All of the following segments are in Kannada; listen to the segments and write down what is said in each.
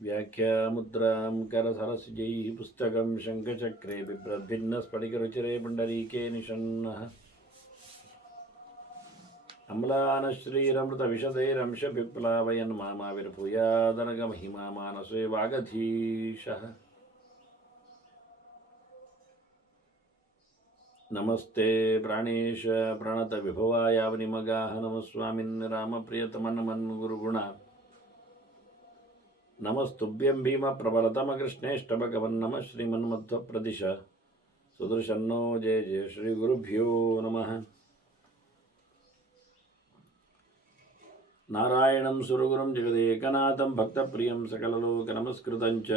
व्याख्यामुद्रां करसरसिजैः पुस्तकं शङ्खचक्रे बिभ्रद्भिन्नस्फटिकरुचिरे पुण्डरीके निषण्णः अम्लानश्रीरमृतविशदैरंशभिप्लावयन् मामाविर्भूयादनगमहिमा मानसे वागधीशः नमस्ते प्राणेश प्रणतविभवायावनिमगाः नमः स्वामिन् रामप्रियतमन्मन् गुरुगुण नमस्तुभ्यं भीमप्रबलतमकृष्णेष्टभगवन्नमः श्रीमन्मध्वप्रदिश सुदर्शन्नो जय जय श्रीगुरुभ्यो नमः नारायणं सुरगुरुं जगदेकनाथं भक्तप्रियं सकललोकनमस्कृतं च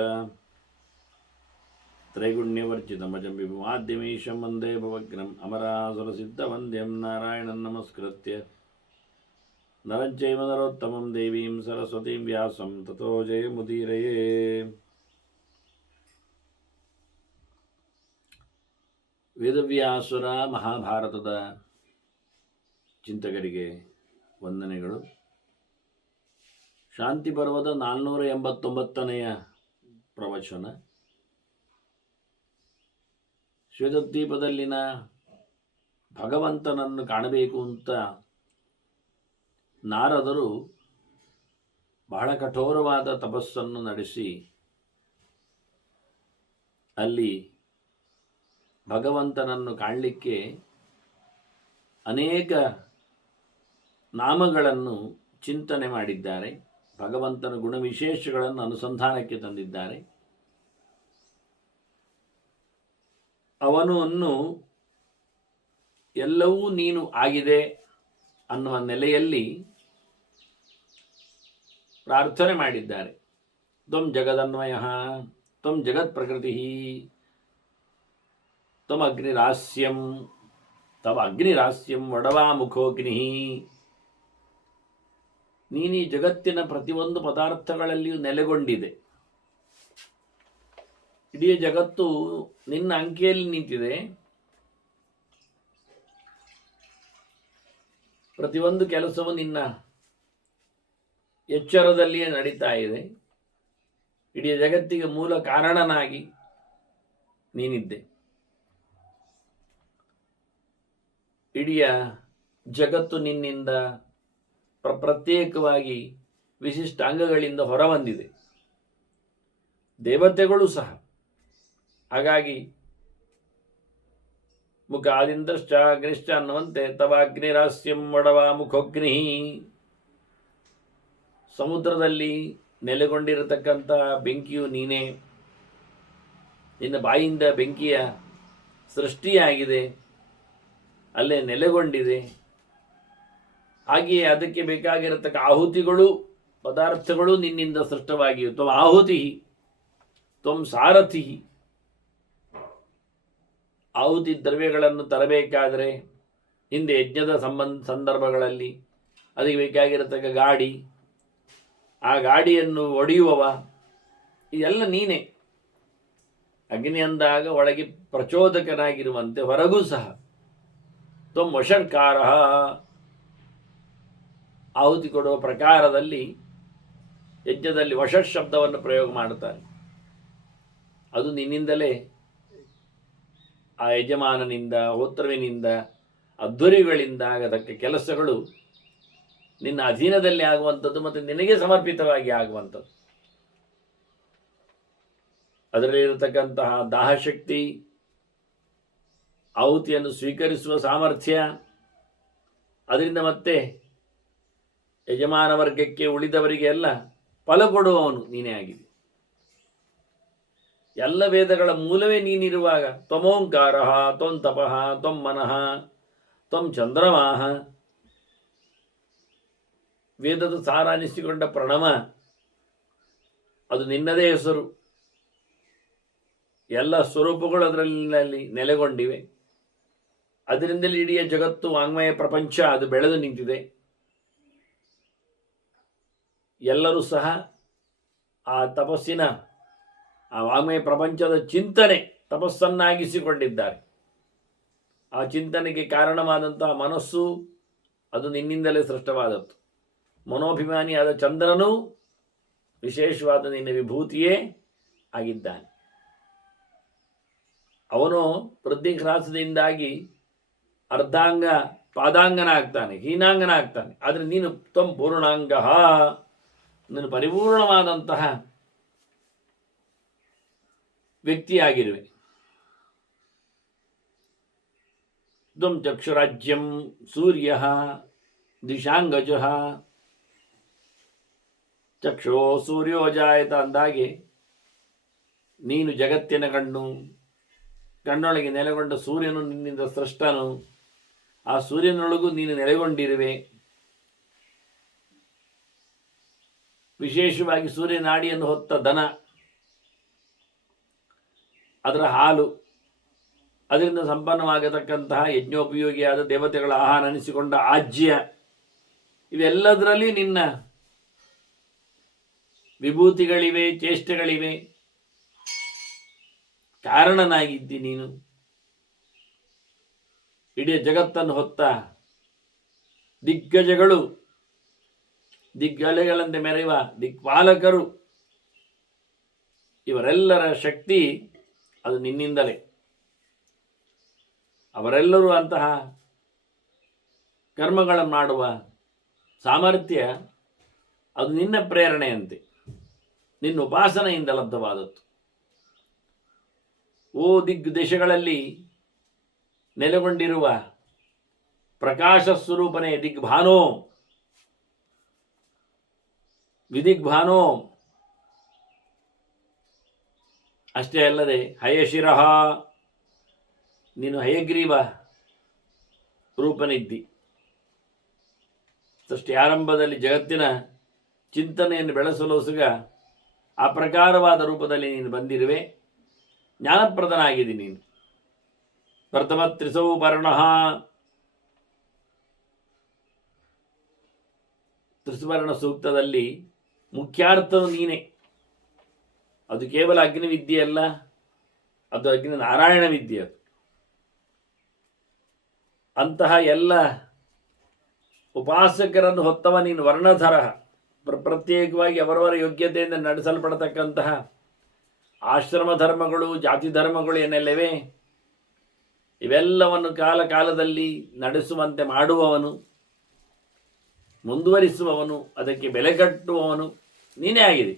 त्रैगुण्यवर्जितमजं विभुमाद्यमीशं वन्दे भवग्नम् अमरासुरसिद्धवन्द्यं नारायणं नमस्कृत्य नरं चैव नरोत्तमं देवीं सरस्वतीं व्यासं ततो जयमुदीरये। ವೇದವ್ಯಾಸುರ ಮಹಾಭಾರತದ ಚಿಂತಕರಿಗೆ ವಂದನೆಗಳು. ಶಾಂತಿ ಪರ್ವದ 489ನೆಯ ಪ್ರವಚನ. ಶ್ವೇತದ್ವೀಪದಲ್ಲಿನ ಭಗವಂತನನ್ನು ಕಾಣಬೇಕು ಅಂತ ನಾರದರು ಬಹಳ ಕಠೋರವಾದ ತಪಸ್ಸನ್ನು ನಡೆಸಿ ಅಲ್ಲಿ ಭಗವಂತನನ್ನು ಕಾಣಲಿಕ್ಕೆ ಅನೇಕ ನಾಮಗಳನ್ನು ಚಿಂತನೆ ಮಾಡಿದ್ದಾರೆ. ಭಗವಂತನ ಗುಣವಿಶೇಷಗಳನ್ನು ಅನುಸಂಧಾನಕ್ಕೆ ತಂದಿದ್ದಾರೆ. ಅವನನ್ನು ಎಲ್ಲವೂ ನೀನು ಆಗಿದೆ ಅನ್ನುವ ನೆಲೆಯಲ್ಲಿ ಪ್ರಾರ್ಥನೆ ಮಾಡಿದ್ದಾರೆ. ತ್ವಂ ಜಗದನ್ವಯ, ತ್ವಂ ಜಗತ್ ಪ್ರಕೃತಿ, ತ್ವಂ ಅಗ್ನಿರಾಸ್ಯಂ, ತವ ಅಗ್ನಿರಾಸ್ಯಂ ವಡವಾ ಮುಖೋಗ್ನಿ. ನೀನು ಈ ಜಗತ್ತಿನ ಪ್ರತಿಯೊಂದು ಪದಾರ್ಥಗಳಲ್ಲಿಯೂ ನೆಲೆಗೊಂಡಿದೆ. ಇಡೀ ಜಗತ್ತು ನಿನ್ನ ಅಂಕೆಯಲ್ಲಿ ನಿಂತಿದೆ. ಪ್ರತಿಯೊಂದು ಕೆಲಸವು ನಿನ್ನ ಎಚ್ಚರದಲ್ಲಿಯೇ ನಡೀತಾ ಇದೆ. ಇಡೀ ಜಗತ್ತಿಗೆ ಮೂಲ ಕಾರಣನಾಗಿ ನೀನಿದ್ದೆ. ಇಡೀ ಜಗತ್ತು ನಿನ್ನಿಂದ ಪ್ರತ್ಯೇಕವಾಗಿ ವಿಶಿಷ್ಟ ಅಂಗಗಳಿಂದ ಹೊರಬಂದಿದೆ. ದೇವತೆಗಳು ಸಹ. ಹಾಗಾಗಿ ಮುಖ ಆದಿಂದ್ರಶ್ಚ ಅಗ್ನಿಶ್ಚ ಅನ್ನುವಂತೆ ತವ ಅಗ್ನಿರಾಸ್ಯಂ ವಡವ ಮುಖೋಗ್ನಿ. ಸಮುದ್ರದಲ್ಲಿ ನೆಲೆಗೊಂಡಿರತಕ್ಕಂಥ ಬೆಂಕಿಯು ನೀನೇ. ನಿನ್ನ ಬಾಯಿಂದ ಬೆಂಕಿಯ ಸೃಷ್ಟಿಯಾಗಿದೆ, ಅಲ್ಲೇ ನೆಲೆಗೊಂಡಿದೆ. ಹಾಗೆಯೇ ಅದಕ್ಕೆ ಬೇಕಾಗಿರತಕ್ಕ ಆಹುತಿಗಳು ಪದಾರ್ಥಗಳು ನಿನ್ನಿಂದ ಸೃಷ್ಟವಾಗಿವೆ. ತ್ವಂ ಆಹುತಿ, ತ್ವಂ ಸಾರಥಿ. ಆಹುತಿ ದ್ರವ್ಯಗಳನ್ನು ತರಬೇಕಾದರೆ ಹಿಂದೆ ಯಜ್ಞದ ಸಂದರ್ಭಗಳಲ್ಲಿ ಅದಕ್ಕೆ ಬೇಕಾಗಿರತಕ್ಕ ಗಾಡಿ, ಆ ಗಾಡಿಯನ್ನು ಒಡೆಯುವವ, ಇದೆಲ್ಲ ನೀನೇ. ಅಗ್ನಿ ಅಂದಾಗ ಒಳಗೆ ಪ್ರಚೋದಕನಾಗಿರುವಂತೆ ಹೊರಗೂ ಸಹ ತ್ವಂ ವಷಟ್ಕಾರ. ಆಹುತಿ ಕೊಡುವ ಪ್ರಕಾರದಲ್ಲಿ ಯಜ್ಞದಲ್ಲಿ ವಷಟ್ ಶಬ್ದವನ್ನು ಪ್ರಯೋಗ ಮಾಡುತ್ತಾರೆ. ಅದು ನಿನ್ನಿಂದಲೇ, ಆ ಯಜಮಾನನಿಂದ, ಹೋತ್ರವಿನಿಂದ, ಅಧ್ವರಿಗಳಿಂದ ಆಗತಕ್ಕ ಕೆಲಸಗಳು ನಿನ್ನ ಅಧೀನದಲ್ಲಿ ಆಗುವಂಥದ್ದು ಮತ್ತು ನಿನಗೆ ಸಮರ್ಪಿತವಾಗಿ ಆಗುವಂಥದ್ದು. ಅದರಲ್ಲಿರತಕ್ಕಂತಹ ದಾಹಶಕ್ತಿ, ಆಹುತಿಯನ್ನು ಸ್ವೀಕರಿಸುವ ಸಾಮರ್ಥ್ಯ, ಅದರಿಂದ ಮತ್ತೆ ಯಜಮಾನ ವರ್ಗಕ್ಕೆ ಉಳಿದವರಿಗೆ ಎಲ್ಲ ಫಲ ಕೊಡುವವನು ನೀನೇ ಆಗಿದೆ. ಎಲ್ಲ ವೇದಗಳ ಮೂಲವೇ ನೀನಿರುವಾಗ ತ್ವಮೋಂಕಾರ, ತ್ವಂ ತಪಃ, ತ್ವಂ ಮನಃ, ತ್ವಂ ಚಂದ್ರಮಾಹ. ವೇದದ ಸಾರ ಅನಿಸಿಕೊಂಡ ಪ್ರಣವ ಅದು ನಿನ್ನದೇ ಹೆಸರು. ಎಲ್ಲ ಸ್ವರೂಪಗಳು ಅದರಲ್ಲಿ ನೆಲೆಗೊಂಡಿವೆ. ಅದರಿಂದಲೇ ಇಡೀ ಜಗತ್ತು, ವಾಂಗ್ಮಯ ಪ್ರಪಂಚ ಅದು ಬೆಳೆದು ನಿಂತಿದೆ. ಎಲ್ಲರೂ ಸಹ ಆ ತಪಸ್ಸಿನ, ಆ ವಾಂಗ್ಮಯ ಪ್ರಪಂಚದ ಚಿಂತನೆ ತಪಸ್ಸನ್ನಾಗಿಸಿಕೊಂಡಿದ್ದಾರೆ. ಆ ಚಿಂತನೆಗೆ ಕಾರಣವಾದಂತಹ ಮನಸ್ಸು ಅದು ನಿನ್ನಿಂದಲೇ ಸೃಷ್ಟವಾದದ್ದು. ಮನೋಭಿಮಾನಿಯಾದ ಚಂದ್ರನೂ ವಿಶೇಷವಾದ ನಿನ್ನ ವಿಭೂತಿಯೇ ಆಗಿದ್ದಾನೆ. ಅವನು ವೃದ್ಧಿಹ್ರಾಸದಿಂದಾಗಿ ಅರ್ಧಾಂಗ ಪಾದಾಂಗನ ಆಗ್ತಾನೆ, ಹೀನಾಂಗನ ಆಗ್ತಾನೆ. ಆದರೆ ನೀನು ತ್ವಂ ಪೂರ್ಣಾಂಗ, ನೀನು ಪರಿಪೂರ್ಣವಾದಂತಹ ವ್ಯಕ್ತಿಯಾಗಿರುವೆ. ತ್ವಂ ಚಕ್ಷುರಾಜ್ಯಂ ಸೂರ್ಯ ದಿಶಾಂಗಜ ಚಕ್ಷೋ ಸೂರ್ಯೋ ಜಾಯತ ಅಂದಾಗೆ ನೀನು ಜಗತ್ತಿನ ಕಣ್ಣು, ಕಣ್ಣೊಳಗೆ ನೆಲೆಗೊಂಡ ಸೂರ್ಯನು ನಿನ್ನಿಂದ ಸೃಷ್ಟನು. ಆ ಸೂರ್ಯನೊಳಗೂ ನೀನು ನೆಲೆಗೊಂಡಿರುವೆ. ವಿಶೇಷವಾಗಿ ಸೂರ್ಯನಾಡಿಯನ್ನು ಹೊತ್ತ ದನ, ಅದರ ಹಾಲು, ಅದರಿಂದ ಸಂಪನ್ನವಾಗತಕ್ಕಂತಹ ಯಜ್ಞೋಪಯೋಗಿಯಾದ ದೇವತೆಗಳ ಆಹಾರ ಅನಿಸಿಕೊಂಡ ಆಜ್ಯ, ಇವೆಲ್ಲದರಲ್ಲಿ ನಿನ್ನ ವಿಭೂತಿಗಳಿವೆ, ಚೇಷ್ಟೆಗಳಿವೆ. ಕಾರಣನಾಗಿದ್ದಿ ನೀನು. ಇಡೀ ಜಗತ್ತನ್ನು ಹೊತ್ತ ದಿಗ್ಗಜಗಳು, ದಿಗ್ಗಲೆಗಳಂತೆ ಮೆರೆಯುವ ದಿಕ್ಪಾಲಕರು, ಇವರೆಲ್ಲರ ಶಕ್ತಿ ಅದು ನಿನ್ನಿಂದಲೇ. ಅವರೆಲ್ಲರೂ ಅಂತಹ ಕರ್ಮಗಳನ್ನು ಮಾಡುವ ಸಾಮರ್ಥ್ಯ ಅದು ನಿನ್ನ ಪ್ರೇರಣೆಯಂತೆ, ನಿನ್ನ ಉಪಾಸನೆಯಿಂದ ಲಬ್ಧವಾದದ್ದು. ಓ ದಿಗ್ದೇಶಗಳಲ್ಲಿ ನೆಲೆಗೊಂಡಿರುವ ಪ್ರಕಾಶ ಸ್ವರೂಪನೇ ದಿಗ್ಭಾನೋ, ವಿದಿಗ್ಭಾನೋ. ಅಷ್ಟೇ ಅಲ್ಲದೆ ಹಯಶಿರಃ, ನೀನು ಹಯಗ್ರೀವ ರೂಪನಿದ್ದಿ. ಸೃಷ್ಟಿ ಆರಂಭದಲ್ಲಿ ಜಗತ್ತಿನ ಚಿಂತನೆಯನ್ನು ಬೆಳೆಸಲೋಸುಗ ಆ ಪ್ರಕಾರವಾದ ರೂಪದಲ್ಲಿ ನೀನು ಬಂದಿರುವೆ. ಜ್ಞಾನಪ್ರದನಾಗಿದ್ದಿ ನೀನು. ಪ್ರಥಮ ತ್ರಿಸೌ ವರ್ಣಃ, ತ್ರಿಸುವರ್ಣ ಸೂಕ್ತದಲ್ಲಿ ಮುಖ್ಯಾರ್ಥವು ನೀನೇ. ಅದು ಕೇವಲ ಅಗ್ನಿವಿದ್ಯೆಯಲ್ಲ, ಅದು ಅಗ್ನಿ ನಾರಾಯಣ ವಿದ್ಯೆ. ಅದು ಅಂತಹ ಎಲ್ಲ ಉಪಾಸಕರನ್ನು ಹೊತ್ತವ ನೀನು ವರ್ಣಧರ. ಪ್ರತ್ಯೇಕವಾಗಿ ಅವರವರ ಯೋಗ್ಯತೆಯಿಂದ ನಡೆಸಲ್ಪಡತಕ್ಕಂತಹ ಆಶ್ರಮ ಧರ್ಮಗಳು, ಜಾತಿ ಧರ್ಮಗಳು ಏನೆಲ್ಲವೇ, ಇವೆಲ್ಲವನ್ನು ಕಾಲ ಕಾಲದಲ್ಲಿ ನಡೆಸುವಂತೆ ಮಾಡುವವನು, ಮುಂದುವರಿಸುವವನು, ಅದಕ್ಕೆ ಬೆಲೆ ಕಟ್ಟುವವನು ನೀನೇ ಆಗಿದೆ.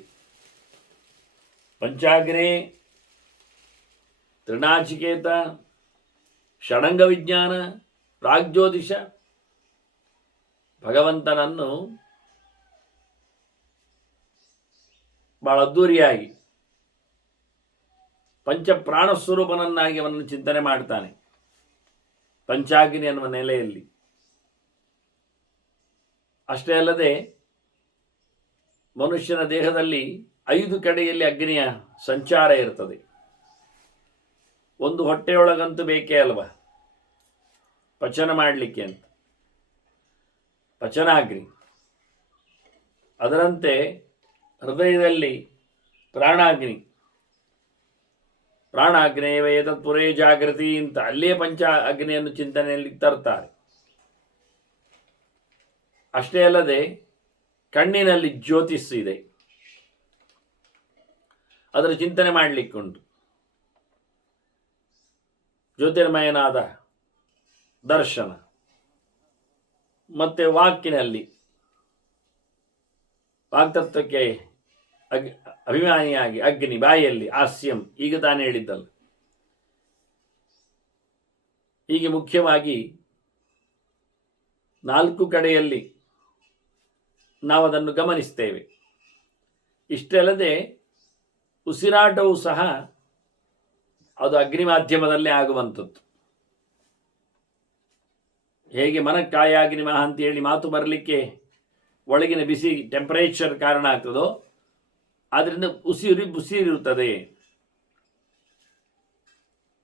ಪಂಚಾಗ್ನೇ, ತ್ರಿನಾಚಿಕೇತ, ಷಡಂಗ ವಿಜ್ಞಾನ, ಪ್ರಾಗ್ಜ್ಯೋತಿಷ, ಭಗವಂತನನ್ನು ಬಹಳ ಅದ್ದೂರಿಯಾಗಿ ಪಂಚಪ್ರಾಣಸ್ವರೂಪನನ್ನಾಗಿ ಅವನನ್ನು ಚಿಂತನೆ ಮಾಡ್ತಾನೆ. ಪಂಚಾಗ್ನಿ ಅನ್ನುವ ನೆಲೆಯಲ್ಲಿ. ಅಷ್ಟೇ ಅಲ್ಲದೆ ಮನುಷ್ಯನ ದೇಹದಲ್ಲಿ 5 ಕಡೆಯಲ್ಲಿ ಅಗ್ನಿಯ ಸಂಚಾರ ಇರ್ತದೆ. ಒಂದು ಹೊಟ್ಟೆಯೊಳಗಂತೂ ಬೇಕೇ ಅಲ್ವಾ ಪಚನ ಮಾಡಲಿಕ್ಕೆ ಅಂತ, ಪಚನಾಗ್ನಿ. ಅದರಂತೆ ಹೃದಯದಲ್ಲಿ ಪ್ರಾಣಾಗ್ನಿ, ಪ್ರಾಣಾಗ್ನೇಯವ ಏತತ್ಪುರೇ ಜಾಗೃತಿ ಅಂತ ಅಲ್ಲಿಯೇ ಪಂಚ ಅಗ್ನಿಯನ್ನು ಚಿಂತನೆಯಲ್ಲಿ ತರ್ತಾರೆ. ಅಷ್ಟೇ ಅಲ್ಲದೆ ಕಣ್ಣಿನಲ್ಲಿ ಜ್ಯೋತಿಸ್ಸು ಇದೆ, ಅದರ ಚಿಂತನೆ ಮಾಡಲಿಕ್ಕುಂಟು. ಜ್ಯೋತಿರ್ಮಯನಾದ ದರ್ಶನ. ಮತ್ತೆ ವಾಕಿನಲ್ಲಿ ವಾಕ್ತತ್ವಕ್ಕೆ ಅಭಿಮಾನಿಯಾಗಿ ಅಗ್ನಿ, ಬಾಯಲ್ಲಿ ಹಾಸ್ಯಂ, ಈಗ ತಾನೇ ಹೇಳಿದ್ದಲ್ಲ. ಹೀಗೆ ಮುಖ್ಯವಾಗಿ 4 ಕಡೆಯಲ್ಲಿ ನಾವು ಅದನ್ನು ಗಮನಿಸ್ತೇವೆ. ಇಷ್ಟೇ ಅಲ್ಲದೆ ಉಸಿರಾಟವೂ ಸಹ ಅದು ಅಗ್ನಿ ಮಾಧ್ಯಮದಲ್ಲೇ ಆಗುವಂಥದ್ದು. ಹೇಗೆ ಮನಕ್ಕಾಯಾಗ್ನಿ ಮಹ ಅಂತ ಹೇಳಿ ಮಾತು ಬರಲಿಕ್ಕೆ ಒಳಗಿನ ಬಿಸಿ ಟೆಂಪರೇಚರ್ ಕಾರಣ ಆಗ್ತದೋ, ಆದ್ದರಿಂದ ಉಸಿರಿರುತ್ತದೆ.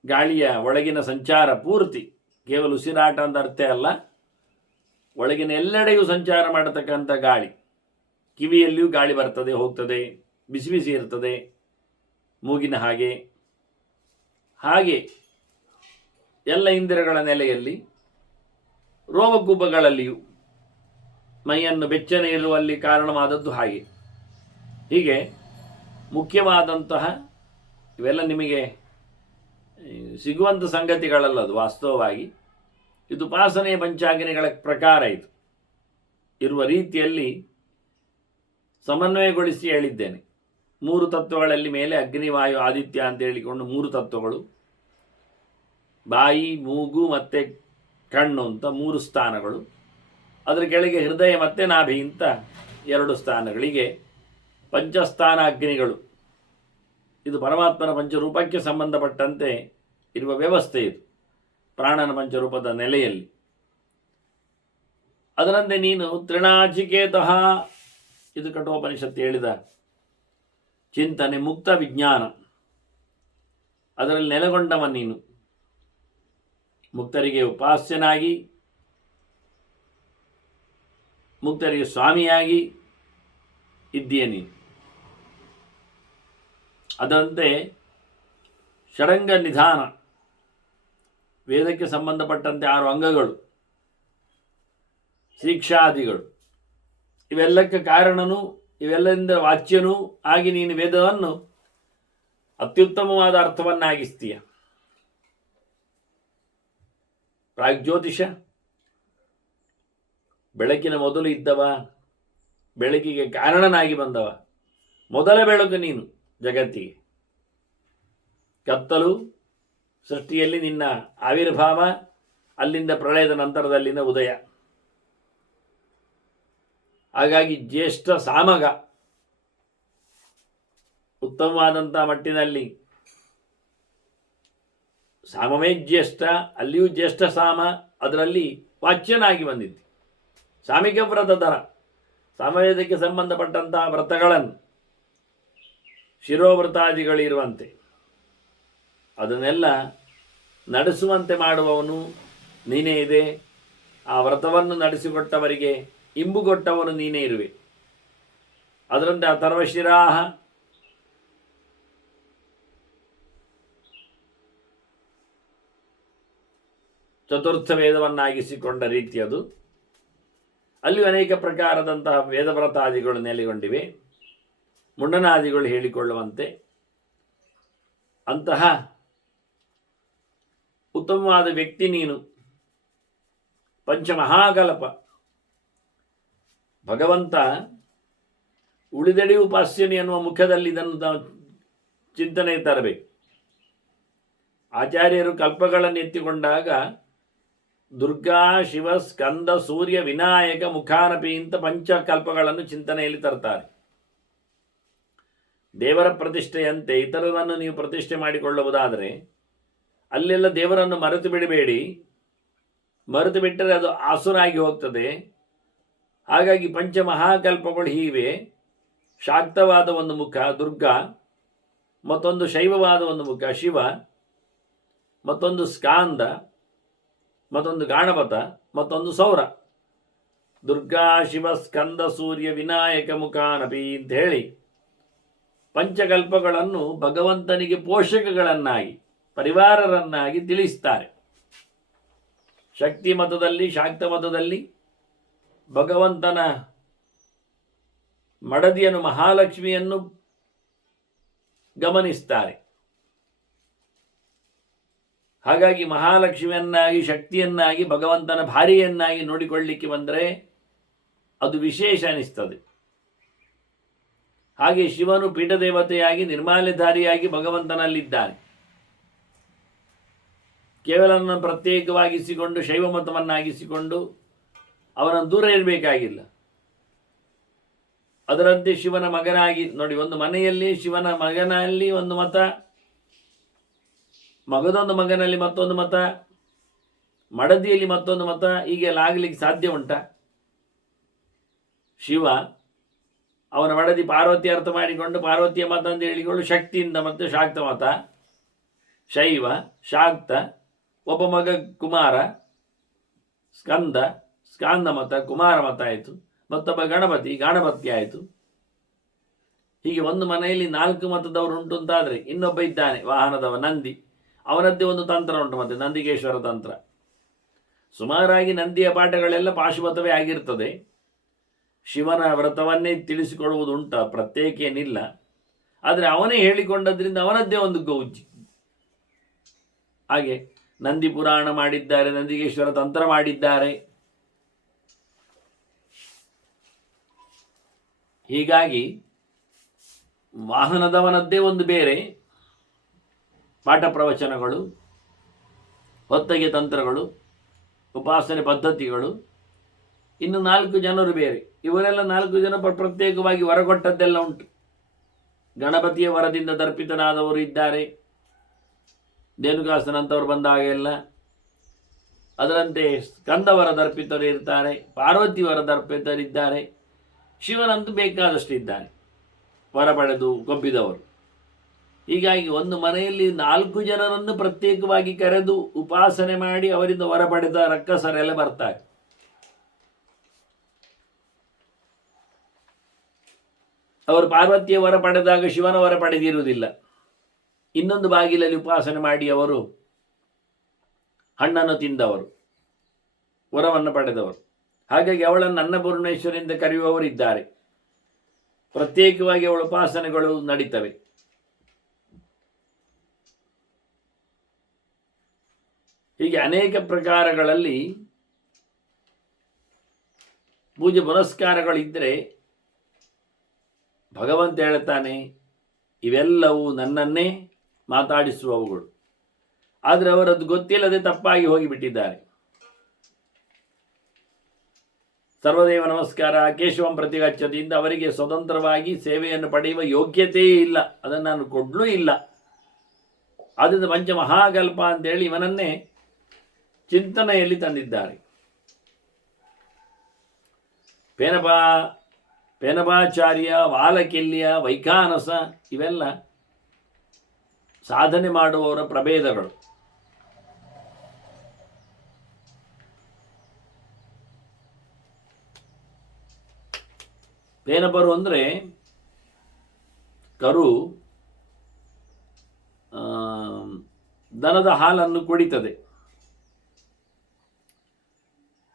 ಗಾಳಿಯ ಒಳಗಿನ ಸಂಚಾರ ಪೂರ್ತಿ ಕೇವಲ ಉಸಿರಾಟ ಅಂತ ಅರ್ಥ ಅಲ್ಲ, ಒಳಗಿನ ಎಲ್ಲೆಡೆಯೂ ಸಂಚಾರ ಮಾಡತಕ್ಕಂಥ ಗಾಳಿ. ಕಿವಿಯಲ್ಲಿಯೂ ಗಾಳಿ ಬರ್ತದೆ, ಹೋಗ್ತದೆ, ಬಿಸಿ ಬಿಸಿ ಇರ್ತದೆ, ಮೂಗಿನ ಹಾಗೆ. ಹಾಗೆ ಎಲ್ಲ ಇಂದ್ರಿಯಗಳ ನೆಲೆಯಲ್ಲಿ ರೋಮಕೂಪಗಳಲ್ಲಿಯೂ ಮೈಯನ್ನು ಬೆಚ್ಚನೆ ಇರುವಲ್ಲಿ ಕಾರಣವಾದದ್ದು ಹಾಗೆ. ಹೀಗೆ ಮುಖ್ಯವಾದಂತಹ ಇವೆಲ್ಲ ನಿಮಗೆ ಸಿಗುವಂಥ ಸಂಗತಿಗಳಲ್ಲದು. ವಾಸ್ತವವಾಗಿ ಇದು ಉಪಾಸನೆಯ ಪಂಚಾಗ್ನಿಗಳ ಪ್ರಕಾರ ಇದು ಇರುವ ರೀತಿಯಲ್ಲಿ ಸಮನ್ವಯಗೊಳಿಸಿ ಹೇಳಿದ್ದೇನೆ. 3 ತತ್ವಗಳಲ್ಲಿ ಮೇಲೆ ಅಗ್ನಿ, ವಾಯು, ಆದಿತ್ಯ ಅಂತ ಹೇಳಿಕೊಂಡು 3 ತತ್ವಗಳು, ಬಾಯಿ, ಮೂಗು ಮತ್ತು ಕಣ್ಣು ಅಂತ 3 ಸ್ಥಾನಗಳು, ಅದರ ಕೆಳಗೆ ಹೃದಯ ಮತ್ತು ನಾಭಿ ಅಂತ 2 ಸ್ಥಾನಗಳಿಗೆ ಪಂಚಸ್ಥಾನ ಅಗ್ನಿಗಳು. ಇದು ಪರಮಾತ್ಮನ ಪಂಚರೂಪಕ್ಕೆ ಸಂಬಂಧಪಟ್ಟಂತೆ ಇರುವ ವ್ಯವಸ್ಥೆ. ಇದು ಪ್ರಾಣನ ಪಂಚರೂಪದ ನೆಲೆಯಲ್ಲಿ. ಅದರಂತೆ ನೀನು ತ್ರಿನಾಚಿಕೇತಃ, ಇದು ಕಠೋಪನಿಷತ್ತು ಹೇಳಿದ ಚಿಂತನೆ, ಮುಕ್ತ ವಿಜ್ಞಾನ, ಅದರಲ್ಲಿ ನೆಲೆಗೊಂಡವ ನೀನು. ಮುಕ್ತರಿಗೆ ಉಪಾಸ್ಯನಾಗಿ, ಮುಕ್ತರಿಗೆ ಸ್ವಾಮಿಯಾಗಿ ಇದ್ದೀಯ ನೀನು. ಅದರಂತೆ ಷಡಂಗ ನಿಧಾನ, ವೇದಕ್ಕೆ ಸಂಬಂಧಪಟ್ಟಂತೆ 6 ಅಂಗಗಳು, ಶಿಕ್ಷಾದಿಗಳು, ಇವೆಲ್ಲಕ್ಕೆ ಕಾರಣನೂ ಇವೆಲ್ಲದಿಂದ ವಾಚ್ಯನೂ ಆಗಿ ನೀನು ವೇದವನ್ನು ಅತ್ಯುತ್ತಮವಾದ ಅರ್ಥವನ್ನಾಗಿಸ್ತೀಯ. ಪ್ರಾಗ್ಜ್ಯೋತಿಷ, ಬೆಳಕಿನ ಮೊದಲು ಇದ್ದವ, ಬೆಳಕಿಗೆ ಕಾರಣನಾಗಿ ಬಂದವ, ಮೊದಲ ಬೆಳಕು ನೀನು ಜಗತ್ತಿಗೆ. ಕತ್ತಲು ಸೃಷ್ಟಿಯಲ್ಲಿ ನಿನ್ನ ಆವಿರ್ಭಾವ, ಅಲ್ಲಿಂದ ಪ್ರಳಯದ ನಂತರದಲ್ಲಿನ ಉದಯ. ಹಾಗಾಗಿ ಜ್ಯೇಷ್ಠ ಸಾಮಗ, ಉತ್ತಮವಾದಂಥ ಮಟ್ಟಿನಲ್ಲಿ ಸಾಮವೇ ಜ್ಯೇಷ್ಠ, ಅಲ್ಲಿಯೂ ಜ್ಯೇಷ್ಠ ಸಾಮ, ಅದರಲ್ಲಿ ವಾಚ್ಯನಾಗಿ ಬಂದಿದ್ದೆ. ಸಾಮಿಕ ವ್ರತದರ ಸಾಮವೇದಕ್ಕೆ ಸಂಬಂಧಪಟ್ಟಂತಹ ವ್ರತಗಳನ್ನು, ಶಿರೋವ್ರತಾದಿಗಳಿರುವಂತೆ ಅದನ್ನೆಲ್ಲ ನಡೆಸುವಂತೆ ಮಾಡುವವನು ನೀನೇ ಇದೆ. ಆ ವ್ರತವನ್ನು ನಡೆಸಿಕೊಟ್ಟವರಿಗೆ ಇಂಬುಗೊಟ್ಟವನು ನೀನೇ ಇರುವೆ. ಅದರಂತೆ ಅಥರ್ವಶಿರಾಹ, ಚತುರ್ಥ ವೇದವನ್ನಾಗಿಸಿಕೊಂಡ ರೀತಿಯದು. ಅಲ್ಲಿಯೂ ಅನೇಕ ಪ್ರಕಾರದಂತಹ ವೇದವ್ರತಾದಿಗಳು ನೆಲೆಗೊಂಡಿವೆ, ಮುಂಡನಾದಿಗಳು ಹೇಳಿಕೊಳ್ಳುವಂತೆ. ಅಂತಹ ಉತ್ತಮವಾದ ವ್ಯಕ್ತಿ ನೀನು. ಪಂಚಮಹಾಕಲ್ಪ ಭಗವಂತ ಉಳಿದೆಡೆ ಉಪಾಸ್ಯನೆ ಎನ್ನುವ ಮುಖದಲ್ಲಿ ಇದನ್ನು ನಾವು ಚಿಂತನೆ ತರಬೇಕು. ಆಚಾರ್ಯರು ಕಲ್ಪಗಳನ್ನು ಎತ್ತಿಕೊಂಡಾಗ ದುರ್ಗಾ, ಶಿವ, ಸ್ಕಂದ, ಸೂರ್ಯ, ವಿನಾಯಕ, ಮುಖಾನಪಿ ಇಂಥ ಪಂಚಕಲ್ಪಗಳನ್ನು ಚಿಂತನೆಯಲ್ಲಿ ತರ್ತಾರೆ. ದೇವರ ಪ್ರತಿಷ್ಠೆಯಂತೆ ಇತರರನ್ನು ನೀವು ಪ್ರತಿಷ್ಠೆ ಮಾಡಿಕೊಳ್ಳುವುದಾದರೆ ಅಲ್ಲೆಲ್ಲ ದೇವರನ್ನು ಮರೆತು ಬಿಡಬೇಡಿ. ಮರೆತು ಬಿಟ್ಟರೆ ಅದು ಆಸುರಾಗಿ ಹೋಗ್ತದೆ. ಹಾಗಾಗಿ ಪಂಚಮಹಾಕಲ್ಪಗಳು ಹೀವೆ. ಶಾಕ್ತವಾದ ಒಂದು ಮುಖ ದುರ್ಗಾ, ಮತ್ತೊಂದು ಶೈವವಾದ ಒಂದು ಮುಖ ಶಿವ, ಮತ್ತೊಂದು ಸ್ಕಾಂದ, ಮತ್ತೊಂದು ಗಾಣಪತ, ಮತ್ತೊಂದು ಸೌರ. ದುರ್ಗಾ, ಶಿವ, ಸ್ಕಂದ, ಸೂರ್ಯ, ವಿನಾಯಕ, ಮುಖಾನಪಿ ಅಂತ ಹೇಳಿ ಪಂಚಕಲ್ಪಗಳನ್ನು ಭಗವಂತನಿಗೆ ಪೋಷಕಗಳನ್ನಾಗಿ, ಪರಿವಾರರನ್ನಾಗಿ ತಿಳಿಸ್ತಾರೆ. ಶಕ್ತಿ ಮತದಲ್ಲಿ, ಶಾಕ್ತ ಮತದಲ್ಲಿ ಭಗವಂತನ ಮಡದಿಯನ್ನು, ಮಹಾಲಕ್ಷ್ಮಿಯನ್ನು ಗಮನಿಸ್ತಾರೆ. ಹಾಗಾಗಿ ಮಹಾಲಕ್ಷ್ಮಿಯನ್ನಾಗಿ, ಶಕ್ತಿಯನ್ನಾಗಿ, ಭಗವಂತನ ಭಾರ್ಯೆಯನ್ನಾಗಿ ನೋಡಿಕೊಳ್ಳಿಕ್ಕೆ ಬಂದರೆ ಅದು ವಿಶೇಷ ಅನಿಸ್ತದೆ. ಹಾಗೆ ಶಿವನು ಪೀಠದೇವತೆಯಾಗಿ, ನಿರ್ಮಾಲ್ಯಧಾರಿಯಾಗಿ ಭಗವಂತನಲ್ಲಿದ್ದಾನೆ. ಕೇವಲ ಪ್ರತ್ಯೇಕವಾಗಿಸಿಕೊಂಡು ಶೈವ ಮತವನ್ನಾಗಿಸಿಕೊಂಡು ಅವನನ್ನು ದೂರ ಇರಬೇಕಾಗಿಲ್ಲ. ಅದರಂತೆ ಶಿವನ ಮಗನಾಗಿ ನೋಡಿ, ಒಂದು ಮನೆಯಲ್ಲಿ ಶಿವನ ಮಗನಲ್ಲಿ ಒಂದು ಮತ, ಮಗದೊಂದು ಮಗನಲ್ಲಿ ಮತ್ತೊಂದು ಮತ, ಮಡದಿಯಲ್ಲಿ ಮತ್ತೊಂದು ಮತ, ಹೀಗೆಲ್ಲ ಆಗಲಿಕ್ಕೆ ಸಾಧ್ಯ ಉಂಟ? ಶಿವ ಅವನ ಮಡದಿ ಪಾರ್ವತಿ ಅರ್ಥ ಮಾಡಿಕೊಂಡು ಪಾರ್ವತಿಯ ಮತ ಅಂತ ಹೇಳಿಕೊಂಡು ಶಕ್ತಿಯಿಂದ ಮತ್ತು ಶಾಕ್ತ ಮತ, ಶೈವ, ಶಾಕ್ತ, ಒಬ್ಬ ಮಗ ಕುಮಾರ, ಸ್ಕಂದ, ಸ್ಕಾಂದ ಮತ, ಕುಮಾರ ಮತ ಆಯಿತು. ಮತ್ತೊಬ್ಬ ಗಣಪತಿ, ಗಾಣಪತಿ ಆಯಿತು. ಹೀಗೆ ಒಂದು ಮನೆಯಲ್ಲಿ 4 ಮತದವರು ಉಂಟು ಅಂತಾದರೆ ಇನ್ನೊಬ್ಬ ಇದ್ದಾನೆ ವಾಹನದವ ನಂದಿ, ಅವನದ್ದೇ ಒಂದು ತಂತ್ರ ಉಂಟು. ಮತ್ತೆ ನಂದಿಕೇಶ್ವರ ತಂತ್ರ. ಸುಮಾರಾಗಿ ನಂದಿಯ ಪಾಠಗಳೆಲ್ಲ ಪಾಶುಪತವೇ ಆಗಿರ್ತದೆ. ಶಿವನ ವ್ರತವನ್ನೇ ತಿಳಿಸಿಕೊಡುವುದುಂಟ, ಪ್ರತ್ಯೇಕ ಏನಿಲ್ಲ. ಆದರೆ ಅವನೇ ಹೇಳಿಕೊಂಡದ್ರಿಂದ ಅವನದ್ದೇ ಒಂದು ಗೌಜಿ. ಹಾಗೆ ನಂದಿ ಪುರಾಣ ಮಾಡಿದ್ದಾರೆ, ನಂದಿಗೇಶ್ವರ ತಂತ್ರ ಮಾಡಿದ್ದಾರೆ. ಹೀಗಾಗಿ ವಾಹನದವನದ್ದೇ ಒಂದು ಬೇರೆ ಪಾಠ ಪ್ರವಚನಗಳು, ಹೊತ್ತಗೆ ತಂತ್ರಗಳು, ಉಪಾಸನೆ ಪದ್ಧತಿಗಳು. ಇನ್ನು 4 ಜನರು ಬೇರೆ. ಇವರೆಲ್ಲ 4 ಜನ ಪ್ರತ್ಯೇಕವಾಗಿ ವರಗೊಟ್ಟದ್ದೆಲ್ಲ ಉಂಟು. ಗಣಪತಿಯ ವರದಿಂದ ದರ್ಪಿತನಾದವರು ಇದ್ದಾರೆ, ಧೇನುಕಾಸನಂತವರು ಬಂದಾಗ ಎಲ್ಲ. ಅದರಂತೆ ಸ್ಕಂದವರ ದರ್ಪಿತರು ಇರ್ತಾರೆ, ಪಾರ್ವತಿಯವರ ದರ್ಪಿತರಿದ್ದಾರೆ, ಶಿವನಂತೂ ಬೇಕಾದಷ್ಟು ಇದ್ದಾನೆ ವರ ಪಡೆದು ಕೊಬ್ಬಿದವರು. ಹೀಗಾಗಿ ಒಂದು ಮನೆಯಲ್ಲಿ 4 ಜನರನ್ನು ಪ್ರತ್ಯೇಕವಾಗಿ ಕರೆದು ಉಪಾಸನೆ ಮಾಡಿ ಅವರಿಂದ ವರ ಪಡೆದ ರಕ್ಕಸರೆಲ್ಲ ಬರ್ತಾರೆ. ಅವರು ಪಾರ್ವತಿಯ ವರ ಪಡೆದಾಗ ಶಿವನ ವರ ಪಡೆದಿರುವುದಿಲ್ಲ. ಇನ್ನೊಂದು ಬಾಗಿಲಲ್ಲಿ ಉಪಾಸನೆ ಮಾಡಿ ಅವರು ಹಣ್ಣನ್ನು ತಿಂದವರು, ವರವನ್ನು ಪಡೆದವರು. ಹಾಗಾಗಿ ಅವಳನ್ನು ಅನ್ನಪೂರ್ಣೇಶ್ವರಿಂದ ಕರೆಯುವವರಿದ್ದಾರೆ. ಪ್ರತ್ಯೇಕವಾಗಿ ಅವಳ ಉಪಾಸನೆಗಳು ನಡೀತವೆ. ಹೀಗೆ ಅನೇಕ ಪ್ರಕಾರಗಳಲ್ಲಿ ಪೂಜೆ ಪುನಸ್ಕಾರಗಳಿದ್ದರೆ ಭಗವಂತ ಹೇಳ್ತಾನೆ, ಇವೆಲ್ಲವೂ ನನ್ನನ್ನೇ ಮಾತಾಡಿಸುವವುಗಳು. ಆದರೆ ಅವರದ್ದು ಗೊತ್ತಿಲ್ಲದೆ ತಪ್ಪಾಗಿ ಹೋಗಿಬಿಟ್ಟಿದ್ದಾರೆ. ಸರ್ವದೇವ ನಮಸ್ಕಾರ ಕೇಶವಂ ಪ್ರತಿಗಚ್ಚತಿಯಿಂದ ಅವರಿಗೆ ಸ್ವತಂತ್ರವಾಗಿ ಸೇವೆಯನ್ನು ಪಡೆಯುವ ಯೋಗ್ಯತೆಯೇ ಇಲ್ಲ, ಅದನ್ನು ನಾನು ಕೊಡಲೂ ಇಲ್ಲ. ಆದ್ದರಿಂದ ಪಂಚಮಹಾಕಲ್ಪ ಅಂತೇಳಿ ಇವನನ್ನೇ ಚಿಂತನೆಯಲ್ಲಿ ತಂದಿದ್ದಾರೆ. ಪೇನಪಾಚಾರ್ಯ, ವಾಲಕಿಲ್ಯ, ವೈಖಾನಸ ಇವೆಲ್ಲ ಸಾಧನೆ ಮಾಡುವವರ ಪ್ರಭೇದಗಳು. ಪೇನಪರು ಅಂದರೆ ಕರು ದನದ ಹಾಲನ್ನು ಕುಡಿತದೆ.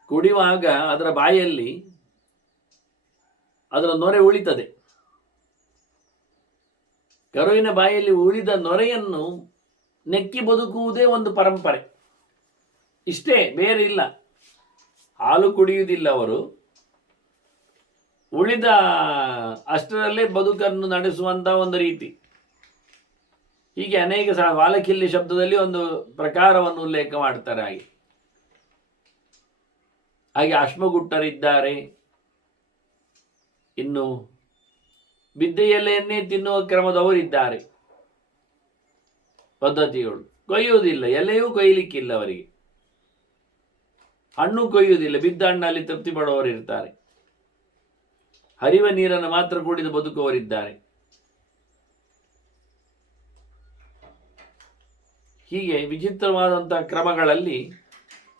ಕುಡಿಯುವಾಗ ಅದರ ಬಾಯಲ್ಲಿ ಅದರ ನೊರೆ ಉಳಿತದೆ. ಕರುವಿನ ಬಾಯಲ್ಲಿ ಉಳಿದ ನೊರೆಯನ್ನು ನೆಕ್ಕಿ ಬದುಕುವುದೇ ಒಂದು ಪರಂಪರೆ. ಇಷ್ಟೇ, ಬೇರೆ ಇಲ್ಲ. ಹಾಲು ಕುಡಿಯುವುದಿಲ್ಲ ಅವರು, ಉಳಿದ ಅಷ್ಟರಲ್ಲೇ ಬದುಕನ್ನು ನಡೆಸುವಂಥ ಒಂದು ರೀತಿ. ಹೀಗೆ ಅನೇಕ ವಾಲಕಿಲ್ಲಿ ಶಬ್ದದಲ್ಲಿ ಒಂದು ಪ್ರಕಾರವನ್ನು ಉಲ್ಲೇಖ ಮಾಡ್ತಾರೆ. ಹಾಗೆ ಅಶ್ಮಗುಟ್ಟರಿದ್ದಾರೆ. ಇನ್ನು ಬಿದ್ದ ಎಲೆಯನ್ನೇ ತಿನ್ನುವ ಕ್ರಮದವರಿದ್ದಾರೆ. ಪದ್ಧತಿಗಳು ಕೊಯ್ಯುವುದಿಲ್ಲ, ಎಲೆಯೂ ಕೊಯ್ಯಲಿಕ್ಕಿಲ್ಲ ಅವರಿಗೆ. ಹಣ್ಣು ಕೊಯ್ಯುವುದಿಲ್ಲ, ಬಿದ್ದ ಹಣ್ಣಲ್ಲಿ ತೃಪ್ತಿ ಪಡುವವರು ಇರ್ತಾರೆ. ಹರಿವ ನೀರನ್ನು ಮಾತ್ರ ಕುಡಿದು ಬದುಕುವವರಿದ್ದಾರೆ. ಹೀಗೆ ವಿಚಿತ್ರವಾದಂತಹ ಕ್ರಮಗಳಲ್ಲಿ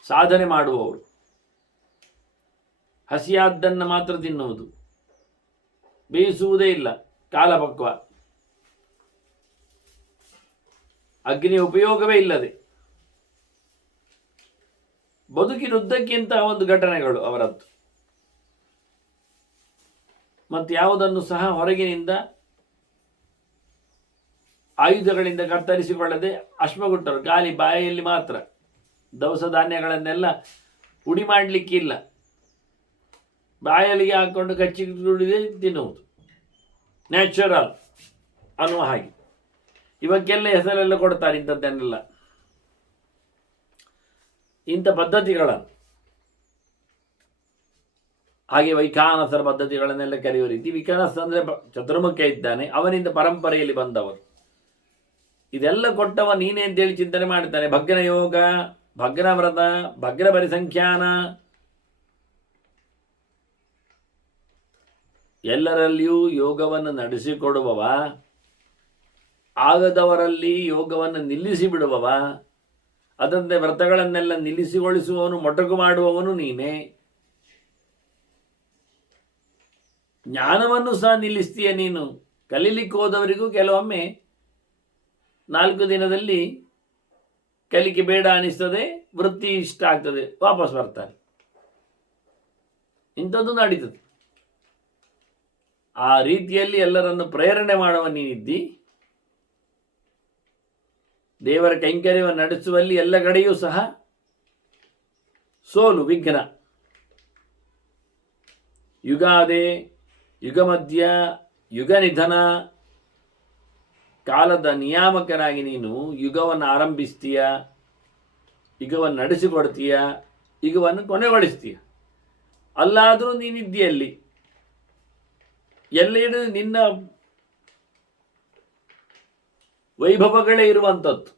ಸಾಧನೆ ಮಾಡುವವರು. ಹಸಿಯಾದ್ದನ್ನು ಮಾತ್ರ ತಿನ್ನುವುದು, ಬೇಯಿಸುವುದೇ ಇಲ್ಲ, ಕಾಲಪಕ್ವ, ಅಗ್ನಿಯ ಉಪಯೋಗವೇ ಇಲ್ಲದೆ ಬದುಕಿನುದ್ದಕ್ಕಿಂತ ಒಂದು ಘಟನೆಗಳು ಅವರದ್ದು. ಮತ್ತು ಯಾವುದನ್ನು ಸಹ ಹೊರಗಿನಿಂದ ಆಯುಧಗಳಿಂದ ಕತ್ತರಿಸಿಕೊಳ್ಳದೆ ಅಶ್ಮಗುಟ್ಟರು ಖಾಲಿ ಬಾಯಲ್ಲಿ ಮಾತ್ರ. ದವಸ ಧಾನ್ಯಗಳನ್ನೆಲ್ಲ ಪುಡಿ ಮಾಡಲಿಕ್ಕಿಲ್ಲ, ಬಾಯಲ್ಲಿಗೆ ಹಾಕ್ಕೊಂಡು ಕಚ್ಚಿ ಕುಡಿದೇ ತಿನ್ನುವುದು, ನ್ಯಾಚುರಲ್ ಅನ್ನುವ ಹಾಗೆ. ಇವಕ್ಕೆಲ್ಲ ಹೆಸರೆಲ್ಲ ಕೊಡ್ತಾರೆ ಇಂಥದ್ದನ್ನೆಲ್ಲ, ಇಂಥ ಪದ್ಧತಿಗಳನ್ನು. ಹಾಗೆ ವೈಖಾನಸರ ಪದ್ಧತಿಗಳನ್ನೆಲ್ಲ ಕರೆಯುವ ರೀತಿ. ವಿಖಾನಸ ಅಂದರೆ ಚತುರ್ಮುಖ ಇದ್ದಾನೆ, ಅವನಿಂದ ಪರಂಪರೆಯಲ್ಲಿ ಬಂದವರು. ಇದೆಲ್ಲ ಕೊಟ್ಟವ ನೀನೇ ಅಂತೇಳಿ ಚಿಂತನೆ ಮಾಡ್ತಾನೆ. ಭಗ್ನ ಯೋಗ, ಭಗ್ನ ವ್ರತ, ಭಗ್ನ ಪರಿಸಂಖ್ಯಾನ, ಎಲ್ಲರಲ್ಲಿಯೂ ಯೋಗವನ್ನು ನಡೆಸಿಕೊಡುವವ, ಆಗದವರಲ್ಲಿ ಯೋಗವನ್ನು ನಿಲ್ಲಿಸಿ ಬಿಡುವವ, ಅದಂತೆ ವ್ರತಗಳನ್ನೆಲ್ಲ ನಿಲ್ಲಿಸಿಗೊಳಿಸುವವನು, ಮೊಟಕು ಮಾಡುವವನು ನೀನೇ. ಜ್ಞಾನವನ್ನು ಸಹ ನಿಲ್ಲಿಸ್ತೀಯ ನೀನು. ಕಲೀಲಿಕ್ಕೆ ಹೋದವರಿಗೂ ಕೆಲವೊಮ್ಮೆ 4 ದಿನದಲ್ಲಿ ಕಲಿಕೆ ಬೇಡ ಅನಿಸ್ತದೆ, ವೃತ್ತಿ ಇಷ್ಟ ಆಗ್ತದೆ, ವಾಪಸ್ ಬರ್ತಾರೆ. ಇಂಥದ್ದು ನಡೀತದೆ. ಆ ರೀತಿಯಲ್ಲಿ ಎಲ್ಲರನ್ನು ಪ್ರೇರಣೆ ಮಾಡುವ ನೀನಿದ್ದಿ. ದೇವರ ಕೈಂಕರ್ಯವನ್ನು ನಡೆಸುವಲ್ಲಿ ಎಲ್ಲ ಕಡೆಯೂ ಸಹ ಸೋಲು, ವಿಘ್ನ. ಯುಗಾದೆ, ಯುಗಮಧ್ಯ, ಯುಗ ನಿಧನ, ಕಾಲದ ನಿಯಾಮಕನಾಗಿ ನೀನು ಯುಗವನ್ನು ಆರಂಭಿಸ್ತೀಯ, ಯುಗವನ್ನು ನಡೆಸಿಕೊಡ್ತೀಯ, ಯುಗವನ್ನು ಕೊನೆಗೊಳಿಸ್ತೀಯ. ಅಲ್ಲಾದರೂ ನೀನಿದ್ದೀಯಲ್ಲಿ, ಎಲ್ಲೆಡೆ ನಿನ್ನ ವೈಭವಗಳೇ ಇರುವಂಥದ್ದು.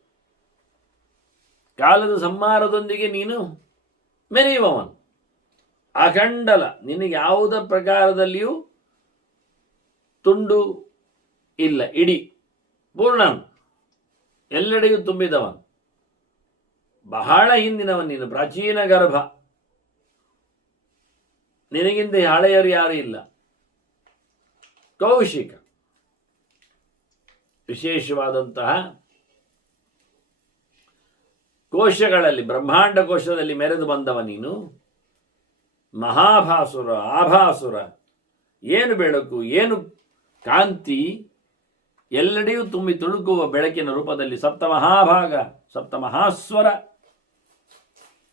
ಕಾಲದ ಸಂಹಾರದೊಂದಿಗೆ ನೀನು ಮೆರೆಯುವವನು, ಅಖಂಡಲ. ನಿನಗೆ ಯಾವುದ ಪ್ರಕಾರದಲ್ಲಿಯೂ ತುಂಡು ಇಲ್ಲ, ಇಡೀ ಪೂರ್ಣನು, ಎಲ್ಲೆಡೆಯೂ ತುಂಬಿದವನು. ಬಹಳ ಹಿಂದಿನವನು ನೀನು, ಪ್ರಾಚೀನ ಗರ್ಭ. ನಿನಗಿಂತ ಹಳೆಯರು ಯಾರೂ ಇಲ್ಲ. ಕೌಶಿಕ, ವಿಶೇಷವಾದಂತಹ ಕೋಶಗಳಲ್ಲಿ, ಬ್ರಹ್ಮಾಂಡ ಕೋಶದಲ್ಲಿ ಮೆರೆದು ಬಂದವ ನೀನು. ಮಹಾಭಾಸುರ, ಆಭಾಸುರ. ಏನು ಬೆಳಕು, ಏನು ಕಾಂತಿ, ಎಲ್ಲೆಡೆಯೂ ತುಂಬಿ ತುಳುಕುವ ಬೆಳಕಿನ ರೂಪದಲ್ಲಿ ಸಪ್ತಮಹಾಭಾಗ, ಸಪ್ತಮಹಾಸ್ವರ.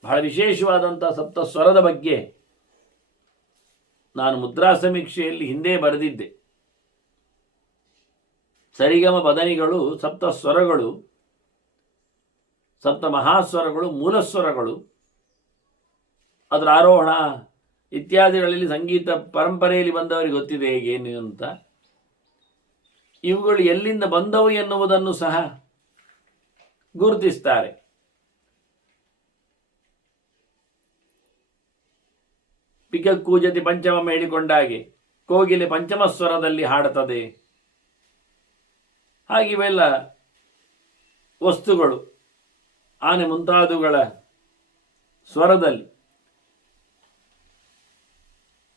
ಬಹಳ ವಿಶೇಷವಾದಂಥ ಸಪ್ತಸ್ವರದ ಬಗ್ಗೆ ನಾನು ಮುದ್ರಾ ಸಮೀಕ್ಷೆಯಲ್ಲಿ ಹಿಂದೆ ಬರೆದಿದ್ದೆ. ಸರಿಗಮ ಬದನಿಗಳು ಸಪ್ತಸ್ವರಗಳು, ಸಪ್ತಮಹಾಸ್ವರಗಳು ಮೂಲಸ್ವರಗಳು. ಅದರ ಆರೋಹಣ ಇತ್ಯಾದಿಗಳಲ್ಲಿ ಸಂಗೀತ ಪರಂಪರೆಯಲ್ಲಿ ಬಂದವರಿಗೆ ಗೊತ್ತಿದೆ ಹೇಗೇನು ಅಂತ. ಇವುಗಳು ಎಲ್ಲಿಂದ ಬಂದವು ಎನ್ನುವುದನ್ನು ಸಹ ಗುರುತಿಸ್ತಾರೆ. ಪಿಕ ಕೂಜತಿ ಪಂಚಮ ಹೇಳಿಕೊಂಡಾಗೆ ಕೋಗಿಲೆ ಪಂಚಮ ಸ್ವರದಲ್ಲಿ ಹಾಡುತ್ತದೆ. ಹಾಗಿವೆಲ್ಲ ವಸ್ತುಗಳು ಆನೆ ಮುಂತಾದವುಗಳ ಸ್ವರದಲ್ಲಿ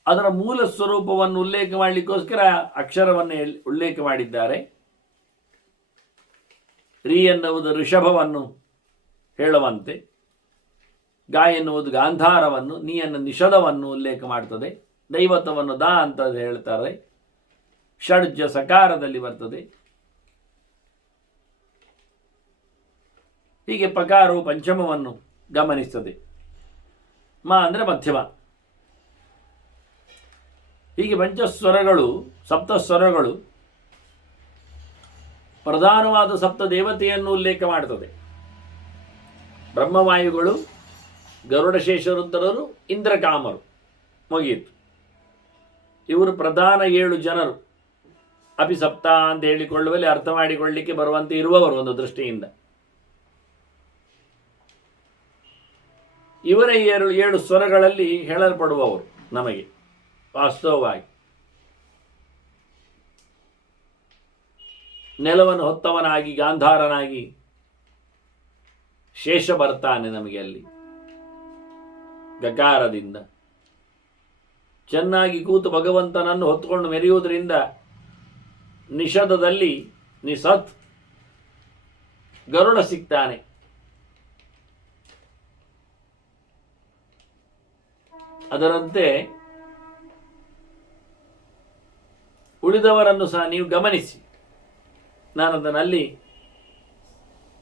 ಅದರ ಮೂಲ ಸ್ವರೂಪವನ್ನು ಉಲ್ಲೇಖ ಮಾಡಲಿಕ್ಕೋಸ್ಕರ ಅಕ್ಷರವನ್ನು ಉಲ್ಲೇಖ ಮಾಡಿದ್ದಾರೆ. ರೀ ಎನ್ನುವುದು ಋಷಭವನ್ನು ಹೇಳುವಂತೆ, ಗಾ ಎನ್ನುವುದು ಗಾಂಧಾರವನ್ನು, ನೀ ಎನ್ನುವ ನಿಷಧವನ್ನು ಉಲ್ಲೇಖ ಮಾಡ್ತದೆ. ದೈವತ್ವವನ್ನು ದಾ ಅಂತ ಹೇಳ್ತಾರೆ. ಷಡ್ಜ ಸಕಾರದಲ್ಲಿ ಬರ್ತದೆ. ಹೀಗೆ ಪಕಾರವು ಪಂಚಮವನ್ನು ಗಮನಿಸ್ತದೆ. ಮ ಅಂದರೆ ಮಧ್ಯಮ. ಹೀಗೆ ಪಂಚಸ್ವರಗಳು, ಸಪ್ತಸ್ವರಗಳು ಪ್ರಧಾನವಾದ ಸಪ್ತ ದೇವತೆಯನ್ನು ಉಲ್ಲೇಖ ಮಾಡ್ತದೆ. ಬ್ರಹ್ಮವಾಯುಗಳು, ಗರುಡಶೇಷರುದ್ರರು, ಇಂದ್ರಕಾಮರು, ಮುಗಿಯಿತು. ಇವರು ಪ್ರಧಾನ 7 ಜನರು. ಅಪಿಸಪ್ತ ಅಂತ ಹೇಳಿಕೊಳ್ಳುವಲ್ಲಿ ಅರ್ಥ ಮಾಡಿಕೊಳ್ಳಲಿಕ್ಕೆ ಬರುವಂತೆ ಇರುವವರು ಒಂದು ದೃಷ್ಟಿಯಿಂದ. ಇವರೇ 7 ಸ್ವರಗಳಲ್ಲಿ ಹೇಳಲ್ಪಡುವವರು ನಮಗೆ ವಾಸ್ತವವಾಗಿ. ನೆಲವನ್ನು ಹೊತ್ತವನಾಗಿ ಗಾಂಧಾರನಾಗಿ ಶೇಷ ಬರ್ತಾನೆ ನಮಗೆ ಅಲ್ಲಿ ಗಕಾರದಿಂದ. ಚೆನ್ನಾಗಿ ಕೂತು ಭಗವಂತನನ್ನು ಹೊತ್ತುಕೊಂಡು ಮೆರೆಯುವುದರಿಂದ ನಿಷಧದಲ್ಲಿ ನಿಸತ್ ಗರುಡ ಸಿಗ್ತಾನೆ. ಅದರಂತೆ ಉಳಿದವರನ್ನು ಸಹ ನೀವು ಗಮನಿಸಿ. ನಾನು ಅದನ್ನಲ್ಲಿ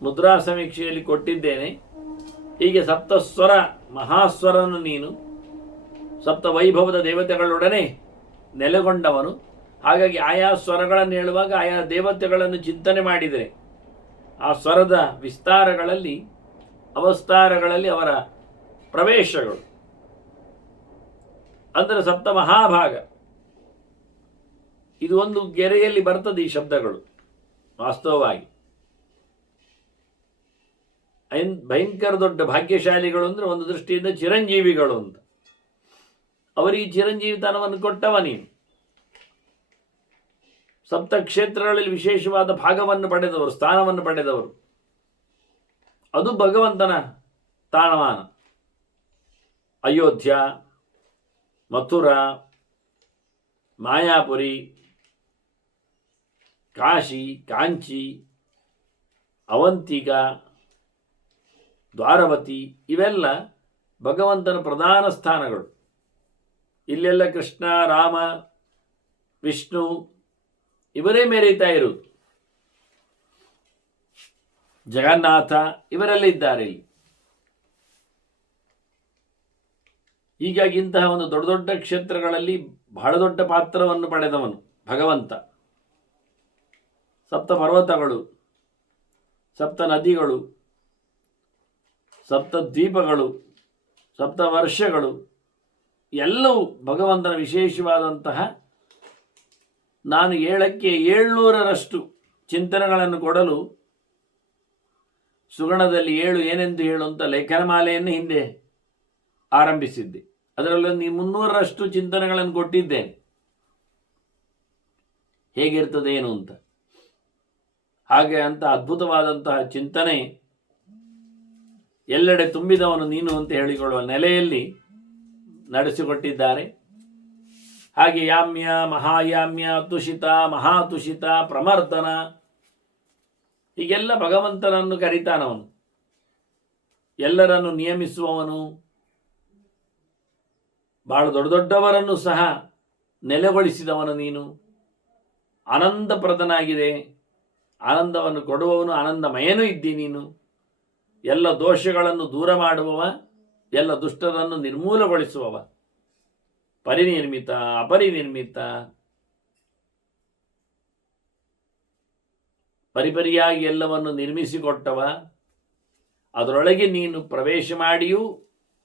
ಮುದ್ರಾ ಸಮೀಕ್ಷೆಯಲ್ಲಿ ಕೊಟ್ಟಿದ್ದೇನೆ. ಹೀಗೆ ಸಪ್ತಸ್ವರ ಮಹಾಸ್ವರನು ನೀನು, ಸಪ್ತ ವೈಭವದ ದೇವತೆಗಳೊಡನೆ ನೆಲೆಗೊಂಡವನು. ಹಾಗಾಗಿ ಆಯಾ ಸ್ವರಗಳನ್ನು ಹೇಳುವಾಗ ಆಯಾ ದೇವತೆಗಳನ್ನು ಚಿಂತನೆ ಮಾಡಿದರೆ ಆ ಸ್ವರದ ವಿಸ್ತಾರಗಳಲ್ಲಿ, ಅವಸ್ತಾರಗಳಲ್ಲಿ ಅವರ ಪ್ರವೇಶಗಳು ಅಂದರೆ ಸಪ್ತ ಮಹಾಭಾಗ. ಇದು ಒಂದು ಗೆರೆಯಲ್ಲಿ ಬರ್ತದೆ ಈ ಶಬ್ದಗಳು ವಾಸ್ತವವಾಗಿ. ಭಯಂಕರ ದೊಡ್ಡ ಭಾಗ್ಯಶಾಲಿಗಳು ಅಂದರೆ ಒಂದು ದೃಷ್ಟಿಯಿಂದ ಚಿರಂಜೀವಿಗಳು ಅಂತ. ಅವರಿಗೆ ಚಿರಂಜೀವಿತನವನ್ನು ಕೊಟ್ಟವ ನೀನು. ಸಪ್ತ ಕ್ಷೇತ್ರಗಳಲ್ಲಿ ವಿಶೇಷವಾದ ಭಾಗವನ್ನು ಪಡೆದವರು, ಸ್ಥಾನವನ್ನು ಪಡೆದವರು. ಅದು ಭಗವಂತನ ತಾಣಮಾನ. ಅಯೋಧ್ಯ, ಮಥುರಾ, ಮಾಯಾಪುರಿ, ಕಾಶಿ, ಕಾಂಚಿ, ಅವಂತಿಕ, ದ್ವಾರವತಿ ಇವೆಲ್ಲ ಭಗವಂತನ ಪ್ರಧಾನ ಸ್ಥಾನಗಳು. ಇಲ್ಲೆಲ್ಲ ಕೃಷ್ಣ, ರಾಮ, ವಿಷ್ಣು ಇವರೇ ಮೆರೀತಾ ಇರುವುದು. ಜಗನ್ನಾಥ ಇವರೆಲ್ಲ ಇದ್ದಾರೆ ಇಲ್ಲಿ. ಹೀಗಾಗಿ ಇಂತಹ ಒಂದು ದೊಡ್ಡ ದೊಡ್ಡ ಕ್ಷೇತ್ರಗಳಲ್ಲಿ ಬಹಳ ದೊಡ್ಡ ಪಾತ್ರವನ್ನು ಪಡೆದವನು ಭಗವಂತ. ಸಪ್ತ ಪರ್ವತಗಳು, ಸಪ್ತ ನದಿಗಳು, ಸಪ್ತ ದ್ವೀಪಗಳು, ಸಪ್ತ ವರ್ಷಗಳು ಎಲ್ಲವೂ ಭಗವಂತನ ವಿಶೇಷವಾದಂತಹ, ನಾನು 700ರಷ್ಟು ಚಿಂತನೆಗಳನ್ನು ಕೊಡಲು ಸುಗಣದಲ್ಲಿ 7 ಏನೆಂದು ಹೇಳುವಂಥ ಲೇಖನಮಾಲೆಯನ್ನು ಹಿಂದೆ ಆರಂಭಿಸಿದ್ದೆ. ಅದರಲ್ಲಿ 300ರಷ್ಟು ಚಿಂತನೆಗಳನ್ನು ಕೊಟ್ಟಿದ್ದೇನೆ, ಹೇಗಿರ್ತದೆ ಏನು ಅಂತ. ಹಾಗೆ ಅಂತ ಅದ್ಭುತವಾದಂತಹ ಚಿಂತನೆ ಎಲ್ಲೆಡೆ ತುಂಬಿದವನು ನೀನು ಅಂತ ಹೇಳಿಕೊಳ್ಳುವ ನೆಲೆಯಲ್ಲಿ ನಡೆಸಿಕೊಟ್ಟಿದ್ದಾರೆ. ಹಾಗೆ ಯಾಮ್ಯ, ಮಹಾಯಾಮ್ಯ, ತುಷಿತ, ಮಹಾತುಷಿತ, ಪ್ರಮರ್ದನ, ಹೀಗೆಲ್ಲ ಭಗವಂತನನ್ನು ಕರೀತಾನವನು. ಎಲ್ಲರನ್ನು ನಿಯಮಿಸುವವನು, ಬಹಳ ದೊಡ್ಡ ದೊಡ್ಡವರನ್ನು ಸಹ ನೆಲೆಗೊಳಿಸಿದವನು ನೀನು. ಆನಂದಪ್ರದನಾಗಿದೆ, ಆನಂದವನ್ನು ಕೊಡುವವನು, ಆನಂದಮಯನೂ ಇದ್ದಿ ನೀನು. ಎಲ್ಲ ದೋಷಗಳನ್ನು ದೂರ ಮಾಡುವವ, ಎಲ್ಲ ದುಷ್ಟರನ್ನು ನಿರ್ಮೂಲಗೊಳಿಸುವವ, ಪರಿನಿರ್ಮಿತ, ಅಪರಿನಿರ್ಮಿತ, ಪರಿಪರಿಯಾಗಿ ಎಲ್ಲವನ್ನು ನಿರ್ಮಿಸಿಕೊಟ್ಟವ. ಅದರೊಳಗೆ ನೀನು ಪ್ರವೇಶ ಮಾಡಿಯೂ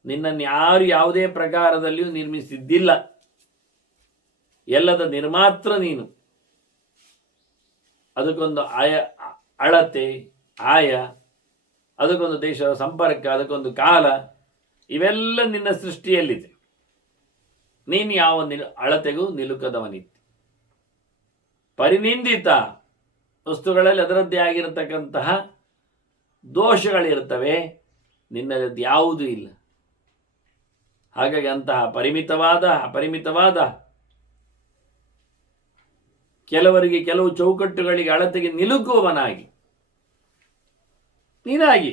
ನಿನ್ನನ್ನು ಯಾರು ಯಾವುದೇ ಪ್ರಕಾರದಲ್ಲಿಯೂ ನಿರ್ಮಿಸಿದ್ದಿಲ್ಲ. ಎಲ್ಲದ ನಿರ್ಮಾತ್ರ ನೀನು. ಅದಕ್ಕೊಂದು ಅಳತೆ, ಆಯ, ಅದಕ್ಕೊಂದು ದೇಶದ ಸಂಪರ್ಕ, ಅದಕ್ಕೊಂದು ಕಾಲ, ಇವೆಲ್ಲ ನಿನ್ನ ಸೃಷ್ಟಿಯಲ್ಲಿದೆ. ನೀನು ಯಾವ ಅಳತೆಗೂ ನಿಲುಕದವನಿತ್ತು. ಪರಿನಿಂದಿತ ವಸ್ತುಗಳಲ್ಲಿ ಅದರದ್ದೇ ಆಗಿರತಕ್ಕಂತಹ ದೋಷಗಳಿರ್ತವೆ, ನಿನ್ನದು ಯಾವುದೂ ಇಲ್ಲ. ಹಾಗಾಗಿ ಅಂತಹ ಅಪರಿಮಿತವಾದ ಕೆಲವರಿಗೆ ಕೆಲವು ಚೌಕಟ್ಟುಗಳಿಗೆ ಅಳತೆಗೆ ನಿಲುಕುವವನಾಗಿ ನೀನಾಗಿ,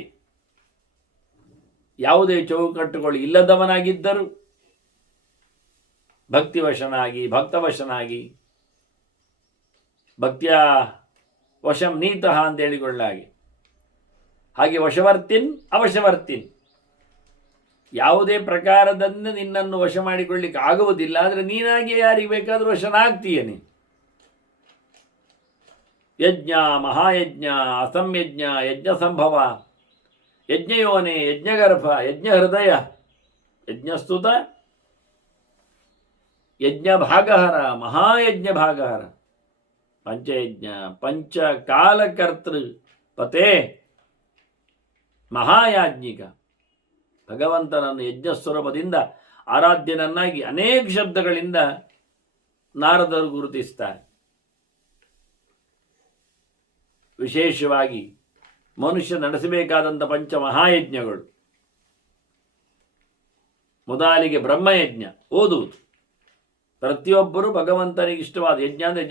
ಯಾವುದೇ ಚೌಕಟ್ಟುಗಳು ಇಲ್ಲದವನಾಗಿದ್ದರೂ ಭಕ್ತಿವಶನಾಗಿ, ಭಕ್ತವಶನಾಗಿ, ಭಕ್ತಿಯ ವಶಂ ನೀತಃ ಅಂತ ಹೇಳಿಕೊಳ್ಳಾಗಿ, ಹಾಗೆ ವಶವರ್ತಿನ್ ಅವಶವರ್ತಿನ್, ಯಾವುದೇ ಪ್ರಕಾರದಿಂದ ನಿನ್ನನ್ನು ವಶ ಮಾಡಿಕೊಳ್ಳಿಕ್ಕೆ ಆಗುವುದಿಲ್ಲ. ಆದರೆ ನೀನಾಗಿ ಯಾರಿಗೆ ಬೇಕಾದರೂ ವಶನಾಗ್ತೀಯ ನೀನು. ಯಜ್ಞ, ಮಹಾಯಜ್ಞ, ಅಸಂಯಜ್ಞ, ಯಜ್ಞ ಸಂಭವ, ಯಜ್ಞಯೋನೆ, ಯಜ್ಞಗರ್ಭ, ಯಜ್ಞ ಹೃದಯ, ಯಜ್ಞಸ್ತುತ, ಯಜ್ಞ ಭಾಗಹರ, ಮಹಾಯಜ್ಞ ಭಾಗಹರ, ಪಂಚಯಜ್ಞ, ಪಂಚಕಾಲಕರ್ತೃ ಪತೆ, ಮಹಾಯಾಜ್ಞಿಕ. ಭಗವಂತನನ್ನು ಯಜ್ಞಸ್ವರೂಪದಿಂದ ಆರಾಧ್ಯನನ್ನಾಗಿ ಅನೇಕ ಶಬ್ದಗಳಿಂದ ನಾರದರು ಗುರುತಿಸ್ತಾರೆ. ವಿಶೇಷವಾಗಿ ಮನುಷ್ಯ ನಡೆಸಬೇಕಾದಂಥ ಪಂಚಮಹಾಯಜ್ಞಗಳು. ಮೊದಲಿಗೆ ಬ್ರಹ್ಮಯಜ್ಞ ಓದುವುದು. ಪ್ರತಿಯೊಬ್ಬರೂ ಭಗವಂತನಿಗೆ ಇಷ್ಟವಾದ ಯಜ್ಞ ಅಂದರೆ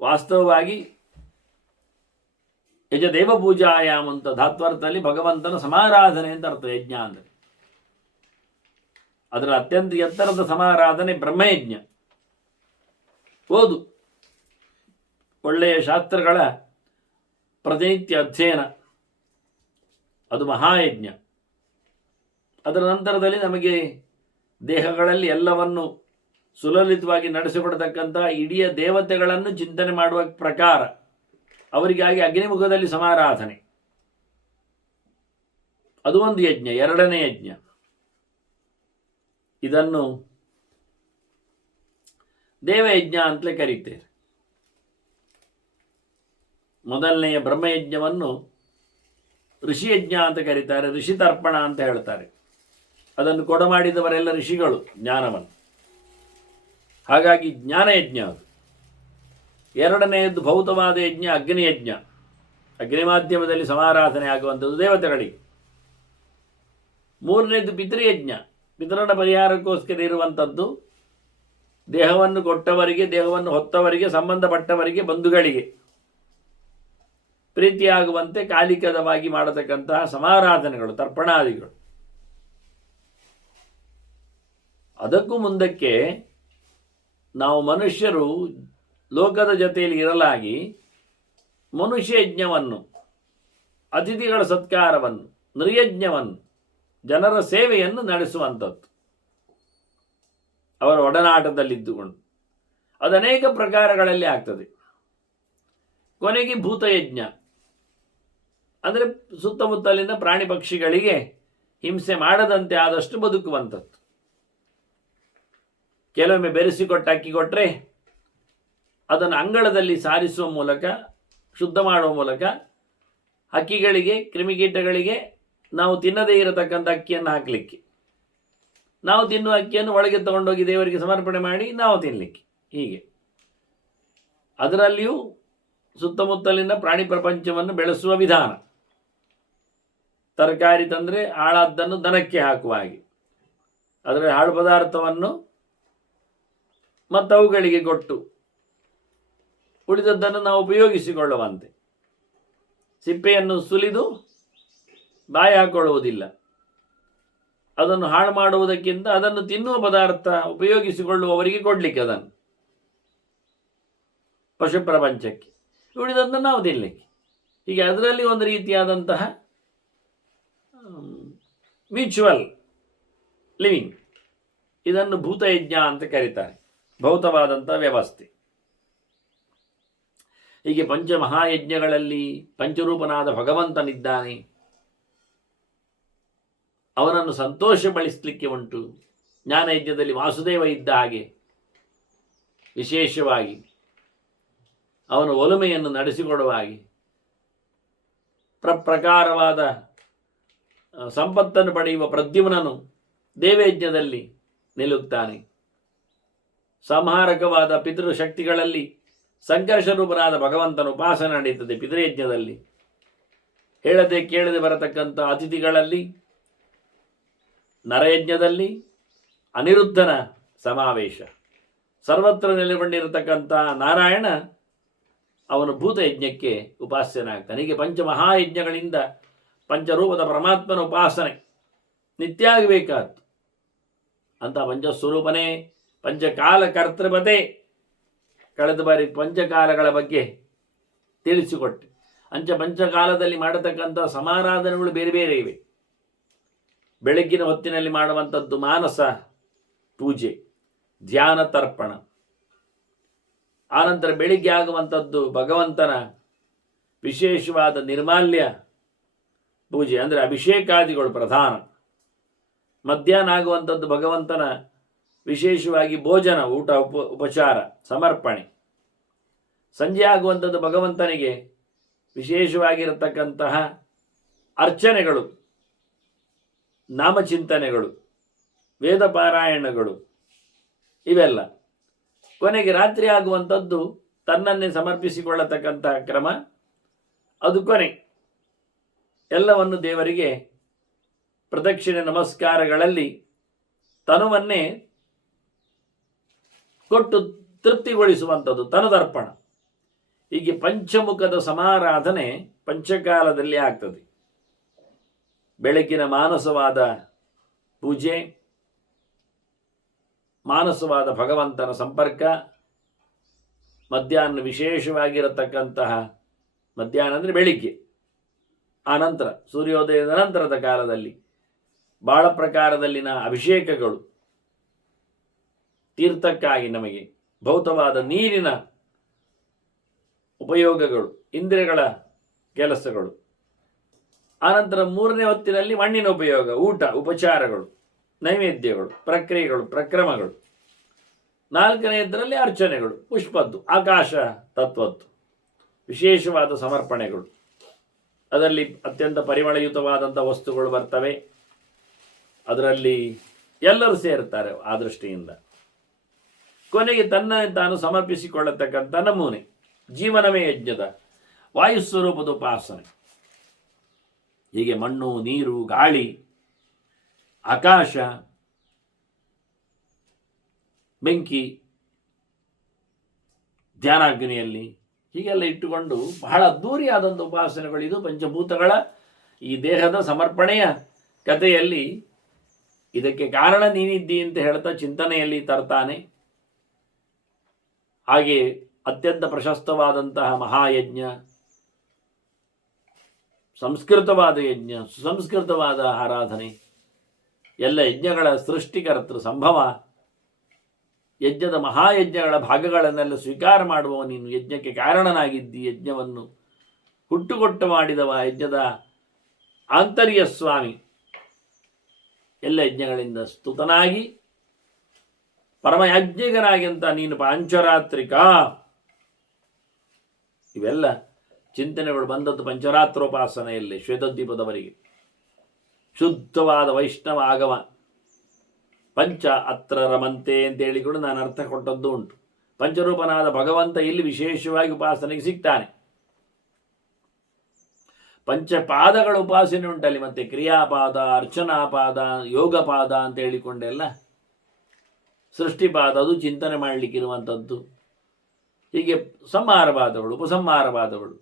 ವಾಸ್ತವವಾಗಿ ಯಜದೇವ ಪೂಜಾಯಾಮ್ ಅಂತ ಧಾತ್ವರ್ಥದಲ್ಲಿ ಭಗವಂತನ ಸಮಾರಾಧನೆ ಅಂತ ಅರ್ಥ. ಯಜ್ಞ ಅಂದರೆ ಅದರ ಅತ್ಯಂತ ಎತ್ತರದ ಸಮಾರಾಧನೆ ಬ್ರಹ್ಮಯಜ್ಞ. ಓದು, ಒಳ್ಳೆಯ ಶಾಸ್ತ್ರಗಳ ಪ್ರತಿನಿತ್ಯ ಅಧ್ಯಯನ, ಅದು ಮಹಾಯಜ್ಞ. ಅದರ ನಂತರದಲ್ಲಿ ನಮಗೆ ದೇಹಗಳಲ್ಲಿ ಎಲ್ಲವನ್ನು ಸುಲಲಿತವಾಗಿ ನಡೆಸಿಕೊಡತಕ್ಕಂಥ ಇಡೀ ದೇವತೆಗಳನ್ನು ಚಿಂತನೆ ಮಾಡುವ ಪ್ರಕಾರ, ಅವರಿಗಾಗಿ ಅಗ್ನಿಮುಖದಲ್ಲಿ ಸಮಾರಾಧನೆ, ಅದು ಒಂದು ಯಜ್ಞ. ಎರಡನೇ ಯಜ್ಞ, ಇದನ್ನು ದೇವಯಜ್ಞ ಅಂತಲೇ ಕರೀತೇವೆ. ಮೊದಲನೆಯ ಬ್ರಹ್ಮಯಜ್ಞವನ್ನು ಋಷಿಯಜ್ಞ ಅಂತ ಕರೀತಾರೆ, ಋಷಿ ತರ್ಪಣ ಅಂತ ಹೇಳ್ತಾರೆ. ಅದನ್ನು ಕೊಡಮಾಡಿದವರೆಲ್ಲ ಋಷಿಗಳು ಜ್ಞಾನವನ್ನು. ಹಾಗಾಗಿ ಜ್ಞಾನಯಜ್ಞ ಅದು. ಎರಡನೆಯದ್ದು ಭೌತವಾದ ಯಜ್ಞ ಅಗ್ನಿಯಜ್ಞ, ಅಗ್ನಿ ಮಾಧ್ಯಮದಲ್ಲಿ ಸಮಾರಾಧನೆ ಆಗುವಂಥದ್ದು ದೇವತೆಗಳಿಗೆ. ಮೂರನೇದು ಪಿತೃಯಜ್ಞ, ಪಿತೃನ ಪರಿಹಾರಕ್ಕೋಸ್ಕರ ಇರುವಂಥದ್ದು. ದೇಹವನ್ನು ಕೊಟ್ಟವರಿಗೆ, ದೇಹವನ್ನು ಹೊತ್ತವರಿಗೆ, ಸಂಬಂಧಪಟ್ಟವರಿಗೆ, ಬಂಧುಗಳಿಗೆ ಪ್ರೀತಿಯಾಗುವಂತೆ ಕಾಲಿಕದವಾಗಿ ಮಾಡತಕ್ಕಂತಹ ಸಮಾರಾಧನೆಗಳು, ತರ್ಪಣಾದಿಗಳು. ಅದಕ್ಕೂ ಮುಂದಕ್ಕೆ ನಾವು ಮನುಷ್ಯರು ಲೋಕದ ಜೊತೆಯಲ್ಲಿ ಇರಲಾಗಿ ಮನುಷ್ಯ ಯಜ್ಞವನ್ನು, ಅತಿಥಿಗಳ ಸತ್ಕಾರವನ್ನು, ನೃಯಜ್ಞವನ್ನು, ಜನರ ಸೇವೆಯನ್ನು ನಡೆಸುವಂಥದ್ದು ಅವರ ಒಡನಾಟದಲ್ಲಿದ್ದುಕೊಂಡು. ಅದು ಅನೇಕ ಪ್ರಕಾರಗಳಲ್ಲಿ ಆಗ್ತದೆ. ಕೊನೆಗೆ ಭೂತಯಜ್ಞ ಅಂದರೆ ಸುತ್ತಮುತ್ತಲಿನ ಪ್ರಾಣಿ ಪಕ್ಷಿಗಳಿಗೆ ಹಿಂಸೆ ಮಾಡದಂತೆ ಆದಷ್ಟು ಬದುಕುವಂಥದ್ದು. ಕೆಲವೊಮ್ಮೆ ಬೆರೆಸಿಕೊಟ್ಟು ಅಕ್ಕಿ ಕೊಟ್ಟರೆ ಅದನ್ನು ಅಂಗಳದಲ್ಲಿ ಸಾರಿಸುವ ಮೂಲಕ, ಶುದ್ಧ ಮಾಡುವ ಮೂಲಕ ಹಕ್ಕಿಗಳಿಗೆ, ಕ್ರಿಮಿಕೀಟಗಳಿಗೆ ನಾವು ತಿನ್ನದೇ ಇರತಕ್ಕಂಥ ಅಕ್ಕಿಯನ್ನು ಹಾಕಲಿಕ್ಕೆ, ನಾವು ತಿನ್ನುವ ಅಕ್ಕಿಯನ್ನು ಒಳಗೆ ತಗೊಂಡೋಗಿ ದೇವರಿಗೆ ಸಮರ್ಪಣೆ ಮಾಡಿ ನಾವು ತಿನ್ನಲಿಕ್ಕೆ, ಹೀಗೆ ಅದರಲ್ಲಿಯೂ ಸುತ್ತಮುತ್ತಲಿನ ಪ್ರಾಣಿ ಪ್ರಪಂಚವನ್ನು ಬೆಳೆಸುವ ವಿಧಾನ. ತರಕಾರಿ ತಂದರೆ ಹಾಳಾದ್ದನ್ನು ದನಕ್ಕೆ ಹಾಕುವ ಹಾಗೆ, ಅದರ ಹಾಳು ಪದಾರ್ಥವನ್ನು ಮತ್ತು ಅವುಗಳಿಗೆ ಕೊಟ್ಟು ಉಳಿದದ್ದನ್ನು ನಾವು ಉಪಯೋಗಿಸಿಕೊಳ್ಳುವಂತೆ. ಸಿಪ್ಪೆಯನ್ನು ಸುಲಿದು ಬಾಯಿ ಹಾಕೊಳ್ಳುವುದಿಲ್ಲ, ಅದನ್ನು ಹಾಳು ಮಾಡುವುದಕ್ಕಿಂತ ಅದನ್ನು ತಿನ್ನುವ ಪದಾರ್ಥ ಉಪಯೋಗಿಸಿಕೊಳ್ಳುವವರಿಗೆ ಕೊಡಲಿಕ್ಕೆ, ಅದನ್ನು ಪಶು ಪ್ರಪಂಚಕ್ಕೆ, ಉಳಿದದ್ದನ್ನು ನಾವು ತಿನ್ನಲಿಕ್ಕೆ. ಹೀಗೆ ಅದರಲ್ಲಿ ಒಂದು ರೀತಿಯಾದಂತಹ ಮ್ಯೂಚುವಲ್ ಲಿವಿಂಗ್, ಇದನ್ನು ಭೂತಯಜ್ಞ ಅಂತ ಕರೀತಾರೆ, ಭೌತವಾದಂಥ ವ್ಯವಸ್ಥೆ. ಹೀಗೆ ಪಂಚಮಹಾಯಜ್ಞಗಳಲ್ಲಿ ಪಂಚರೂಪನಾದ ಭಗವಂತನಿದ್ದಾನೆ, ಅವನನ್ನು ಸಂತೋಷಪಡಿಸಲಿಕ್ಕೆ ಉಂಟು. ಜ್ಞಾನಯಜ್ಞದಲ್ಲಿ ವಾಸುದೇವ ಇದ್ದ ಹಾಗೆ ವಿಶೇಷವಾಗಿ ಅವನ ಒಲುಮೆಯನ್ನು ನಡೆಸಿಕೊಡುವ ಹಾಗೆ ಪ್ರಕಾರವಾದ ಸಂಪತ್ತನ್ನು ಪಡೆಯುವ ಪ್ರದ್ಯುಮ್ನನು ದೇವಯಜ್ಞದಲ್ಲಿ ನಿಲ್ಲುತ್ತಾನೆ. ಸಂಹಾರಕವಾದ ಪಿತೃಶಕ್ತಿಗಳಲ್ಲಿ ಸಂಕರ್ಷ ರೂಪನಾದ ಭಗವಂತನ ಉಪಾಸನೆ ನಡೆಯುತ್ತದೆ ಪಿತೃಯಜ್ಞದಲ್ಲಿ. ಹೇಳದೆ ಕೇಳದೆ ಬರತಕ್ಕಂಥ ಅತಿಥಿಗಳಲ್ಲಿ ನರಯಜ್ಞದಲ್ಲಿ ಅನಿರುದ್ಧನ ಸಮಾವೇಶ. ಸರ್ವತ್ರ ನೆಲೆಗೊಂಡಿರತಕ್ಕಂಥ ನಾರಾಯಣ ಅವನು ಭೂತಯಜ್ಞಕ್ಕೆ ಉಪಾಸ್ಯನಾಗ್ತಾನೆ. ಹೀಗೆ ಪಂಚಮಹಾಯಜ್ಞಗಳಿಂದ ಪಂಚರೂಪದ ಪರಮಾತ್ಮನ ಉಪಾಸನೆ ನಿತ್ಯ ಆಗಬೇಕಾದ್ದು. ಅಂತ ಪಂಚಸ್ವರೂಪನೇ ಪಂಚಕಾಲ ಕರ್ತೃಪತೆ. ಕಳೆದ ಬಾರಿ ಪಂಚಕಾಲಗಳ ಬಗ್ಗೆ ತಿಳಿಸಿಕೊಟ್ಟೆ. ಪಂಚಕಾಲದಲ್ಲಿ ಮಾಡತಕ್ಕಂಥ ಸಮಾರಾಧನೆಗಳು ಬೇರೆ ಬೇರೆ ಇವೆ. ಬೆಳಗ್ಗಿನ ಹೊತ್ತಿನಲ್ಲಿ ಮಾಡುವಂಥದ್ದು ಮಾನಸ ಪೂಜೆ, ಧ್ಯಾನ ತರ್ಪಣ. ಆನಂತರ ಬೆಳಿಗ್ಗೆ ಆಗುವಂಥದ್ದು ಭಗವಂತನ ವಿಶೇಷವಾದ ನಿರ್ಮಾಲ್ಯ ಪೂಜೆ, ಅಂದರೆ ಅಭಿಷೇಕಾದಿಗಳು ಪ್ರಧಾನ. ಮಧ್ಯಾಹ್ನ ಆಗುವಂಥದ್ದು ಭಗವಂತನ ವಿಶೇಷವಾಗಿ ಭೋಜನ, ಊಟ, ಉಪಚಾರ, ಸಮರ್ಪಣೆ. ಸಂಜೆ ಆಗುವಂಥದ್ದು ಭಗವಂತನಿಗೆ ವಿಶೇಷವಾಗಿರತಕ್ಕಂತಹ ಅರ್ಚನೆಗಳು, ನಾಮಚಿಂತನೆಗಳು, ವೇದ ಪಾರಾಯಣಗಳು, ಇವೆಲ್ಲ. ಕೊನೆಗೆ ರಾತ್ರಿ ಆಗುವಂಥದ್ದು ತನ್ನನ್ನೇ ಸಮರ್ಪಿಸಿಕೊಳ್ಳತಕ್ಕಂತಹ ಕ್ರಮ, ಅದು ಕೊನೆ. ಎಲ್ಲವನ್ನು ದೇವರಿಗೆ ಪ್ರದಕ್ಷಿಣೆ ನಮಸ್ಕಾರಗಳಲ್ಲಿ ತನುವನ್ನೇ ಕೊಟ್ಟು ತೃಪ್ತಿಗೊಳಿಸುವಂಥದ್ದು ತನುದರ್ಪಣ. ಹೀಗೆ ಪಂಚಮುಖದ ಸಮಾರಾಧನೆ ಪಂಚಕಾಲದಲ್ಲಿ ಆಗ್ತದೆ. ಬೆಳಗಿನ ಮಾನಸವಾದ ಪೂಜೆ, ಮಾನಸವಾದ ಭಗವಂತನ ಸಂಪರ್ಕ, ಮಧ್ಯಾಹ್ನ ವಿಶೇಷವಾಗಿರತಕ್ಕಂತಹ, ಮಧ್ಯಾಹ್ನ ಅಂದರೆ ಬೆಳಿಗ್ಗೆ, ಆನಂತರ ಸೂರ್ಯೋದಯದ ನಂತರದ ಕಾಲದಲ್ಲಿ ಬಹಳ ಪ್ರಕಾರದಲ್ಲಿನ ಅಭಿಷೇಕಗಳು, ತೀರ್ಥಕ್ಕಾಗಿ ನಮಗೆ ಭೌತವಾದ ನೀರಿನ ಉಪಯೋಗಗಳು, ಇಂದ್ರಿಯಗಳ ಕೆಲಸಗಳು. ಆನಂತರ ಮೂರನೇ ಹೊತ್ತಿನಲ್ಲಿ ಮಣ್ಣಿನ ಉಪಯೋಗ, ಊಟ, ಉಪಚಾರಗಳು, ನೈವೇದ್ಯಗಳು, ಪ್ರಕ್ರಿಯೆಗಳು, ಪ್ರಕ್ರಮಗಳು. ನಾಲ್ಕನೆಯದರಲ್ಲಿ ಅರ್ಚನೆಗಳು, ಪುಷ್ಪದ್ದು, ಆಕಾಶ ತತ್ವದ್ದು, ವಿಶೇಷವಾದ ಸಮರ್ಪಣೆಗಳು. ಅದರಲ್ಲಿ ಅತ್ಯಂತ ಪರಿಮಳಯುತವಾದಂಥ ವಸ್ತುಗಳು ಬರ್ತವೆ. ಅದರಲ್ಲಿ ಎಲ್ಲರೂ ಸೇರ್ತಾರೆ. ಆ ದೃಷ್ಟಿಯಿಂದ ಕೊನೆಗೆ ತಾನು ಸಮರ್ಪಿಸಿಕೊಳ್ಳತಕ್ಕಂಥ ನಮೂನೆ ಜೀವನವೇ ಯಜ್ಞದ ವಾಯುಸ್ವರೂಪದ ಉಪಾಸನೆ. ಹೀಗೆ ಮಣ್ಣು, ನೀರು, ಗಾಳಿ, ಆಕಾಶ, ಬೆಂಕಿ, ಧ್ಯಾನಾಗ್ನಿಯಲ್ಲಿ ಹೀಗೆಲ್ಲ ಇಟ್ಟುಕೊಂಡು ಬಹಳ ಅದ್ಧೂರಿಯಾದಂಥ ಉಪಾಸನೆಗಳು. ಇದು ಪಂಚಭೂತಗಳ ಈ ದೇಹದ ಸಮರ್ಪಣೆಯ ಕಥೆಯಲ್ಲಿ ಇದಕ್ಕೆ ಕಾರಣ ನೀನಿದ್ದಿ ಅಂತ ಹೇಳ್ತಾ ಚಿಂತನೆಯಲ್ಲಿ ತರ್ತಾನೆ. ಹಾಗೆ ಅತ್ಯಂತ ಪ್ರಶಸ್ತವಾದಂತಹ ಮಹಾಯಜ್ಞ, ಸಂಸ್ಕೃತವಾದ ಯಜ್ಞ, ಸುಸಂಸ್ಕೃತವಾದ ಆರಾಧನೆ, ಎಲ್ಲ ಯಜ್ಞಗಳ ಸೃಷ್ಟಿಕರ್ತೃ ಸಂಭವ, ಯಜ್ಞದ ಮಹಾಯಜ್ಞಗಳ ಭಾಗಗಳನ್ನೆಲ್ಲ ಸ್ವೀಕಾರ ಮಾಡುವವ ನೀನು, ಯಜ್ಞಕ್ಕೆ ಕಾರಣನಾಗಿದ್ದಿ, ಯಜ್ಞವನ್ನು ಹುಟ್ಟುಕೊಟ್ಟು ಮಾಡಿದವ, ಯಜ್ಞದ ಆಂತರ್ಯ ಸ್ವಾಮಿ, ಎಲ್ಲ ಯಜ್ಞಗಳಿಂದ ಸ್ತುತನಾಗಿ ಪರಮಯಜ್ಞಿಕನಾಗಿ ಅಂತ ನೀನು ಪಾಂಚರಾತ್ರಿಕ. ಇವೆಲ್ಲ ಚಿಂತನೆಗಳು ಬಂದದ್ದು ಪಂಚರಾತ್ರೋಪಾಸನೆಯಲ್ಲಿ ಶ್ವೇತದ್ವೀಪದವರಿಗೆ. ಶುದ್ಧವಾದ ವೈಷ್ಣವ ಆಗಮ ಪಂಚ ಅತ್ರ ರಮಂತೆ ಅಂತೇಳಿ ಕೂಡ ನಾನು ಅರ್ಥ ಕೊಟ್ಟದ್ದು ಉಂಟು. ಪಂಚರೂಪನಾದ ಭಗವಂತ ಇಲ್ಲಿ ವಿಶೇಷವಾಗಿ ಉಪಾಸನೆಗೆ ಸಿಗ್ತಾನೆ. ಪಂಚಪಾದಗಳ ಉಪಾಸನೆ ಉಂಟಲ್ಲಿ, ಮತ್ತೆ ಕ್ರಿಯಾಪಾದ, ಅರ್ಚನಾಪಾದ, ಯೋಗಪಾದ ಅಂತ ಹೇಳಿಕೊಂಡೆಲ್ಲ ಸೃಷ್ಟಿಪಾದ, ಅದು ಚಿಂತನೆ ಮಾಡಲಿಕ್ಕಿರುವಂಥದ್ದು. ಹೀಗೆ ಸಂಹಾರಪಾದಗಳು, ಉಪಸಂಹಾರಪಾದಗಳು,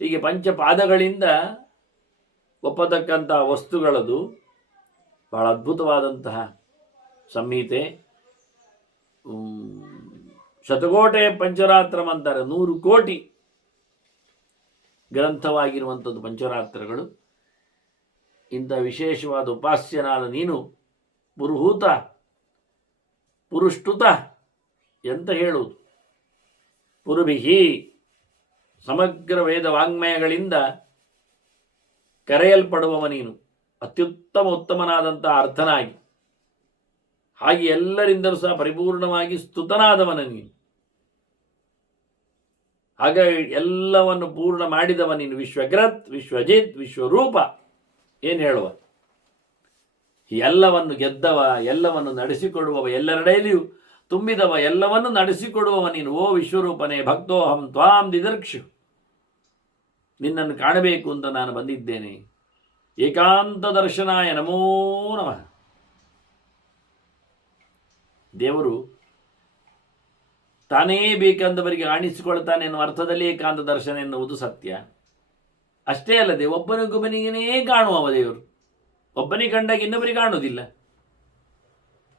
ಹೀಗೆ ಪಂಚಪಾದಗಳಿಂದ ಒಪ್ಪತಕ್ಕಂಥ ವಸ್ತುಗಳದು ಬಹಳ ಅದ್ಭುತವಾದಂತಹ ಸಂಹಿತೆ. ಶತಕೋಟೆ ಪಂಚರಾತ್ರಂ ಅಂತಾರೆ, 100 ಕೋಟಿ ಗ್ರಂಥವಾಗಿರುವಂಥದ್ದು ಪಂಚರಾತ್ರಗಳು. ಇಂಥ ವಿಶೇಷವಾದ ಉಪಾಸ್ಯನಾದ ನೀನು ಪುರುಹೂತ ಪುರುಷ್ಟುತ ಎಂತ ಹೇಳುವುದು, ಪುರುಭಿಹಿ ಸಮಗ್ರ ವೇದ ವಾಂಗ್ಮಯಗಳಿಂದ ಕರೆಯಲ್ಪಡುವವ ನೀನು, ಉತ್ತಮನಾದಂಥ ಅರ್ಥನಾಗಿ, ಹಾಗೆ ಎಲ್ಲರಿಂದಲೂ ಸಹ ಪರಿಪೂರ್ಣವಾಗಿ ಸ್ತುತನಾದವನ ನೀನು. ಹಾಗಾಗಿ ಎಲ್ಲವನ್ನು ಪೂರ್ಣ ಮಾಡಿದವ ನೀನು, ವಿಶ್ವಗ್ರತ್, ವಿಶ್ವಜಿತ್, ವಿಶ್ವರೂಪ. ಏನು ಹೇಳುವ, ಎಲ್ಲವನ್ನು ಗೆದ್ದವ, ಎಲ್ಲವನ್ನು ನಡೆಸಿಕೊಡುವವ, ಎಲ್ಲರೆಡೆಯಲ್ಲಿಯೂ ತುಂಬಿದವ, ಎಲ್ಲವನ್ನು ನಡೆಸಿಕೊಡುವವ ನೀನು. ಓ ವಿಶ್ವರೂಪನೇ, ಭಕ್ತೋಹಂ ತ್ವಾಂ ದಿದರ್ಕ್ಷು, ನಿನ್ನನ್ನು ಕಾಣಬೇಕು ಅಂತ ನಾನು ಬಂದಿದ್ದೇನೆ. ಏಕಾಂತ ದರ್ಶನಾಯ ನಮೋ ನಮಃ. ದೇವರು ತಾನೇ ಬೇಕೆಂದವರಿಗೆ ಕಾಣಿಸಿಕೊಳ್ತಾನೆ ಎನ್ನುವ ಅರ್ಥದಲ್ಲಿ ಏಕಾಂತ ದರ್ಶನ ಎನ್ನುವುದು ಸತ್ಯ. ಅಷ್ಟೇ ಅಲ್ಲದೆ ಒಬ್ಬನಿಗೊಬ್ಬನಿಗೇ ಕಾಣುವವ ದೇವರು. ಒಬ್ಬನಿಗೆ ಕಂಡಾಗ ಇನ್ನೊಬ್ಬರಿಗೆ ಕಾಣುವುದಿಲ್ಲ.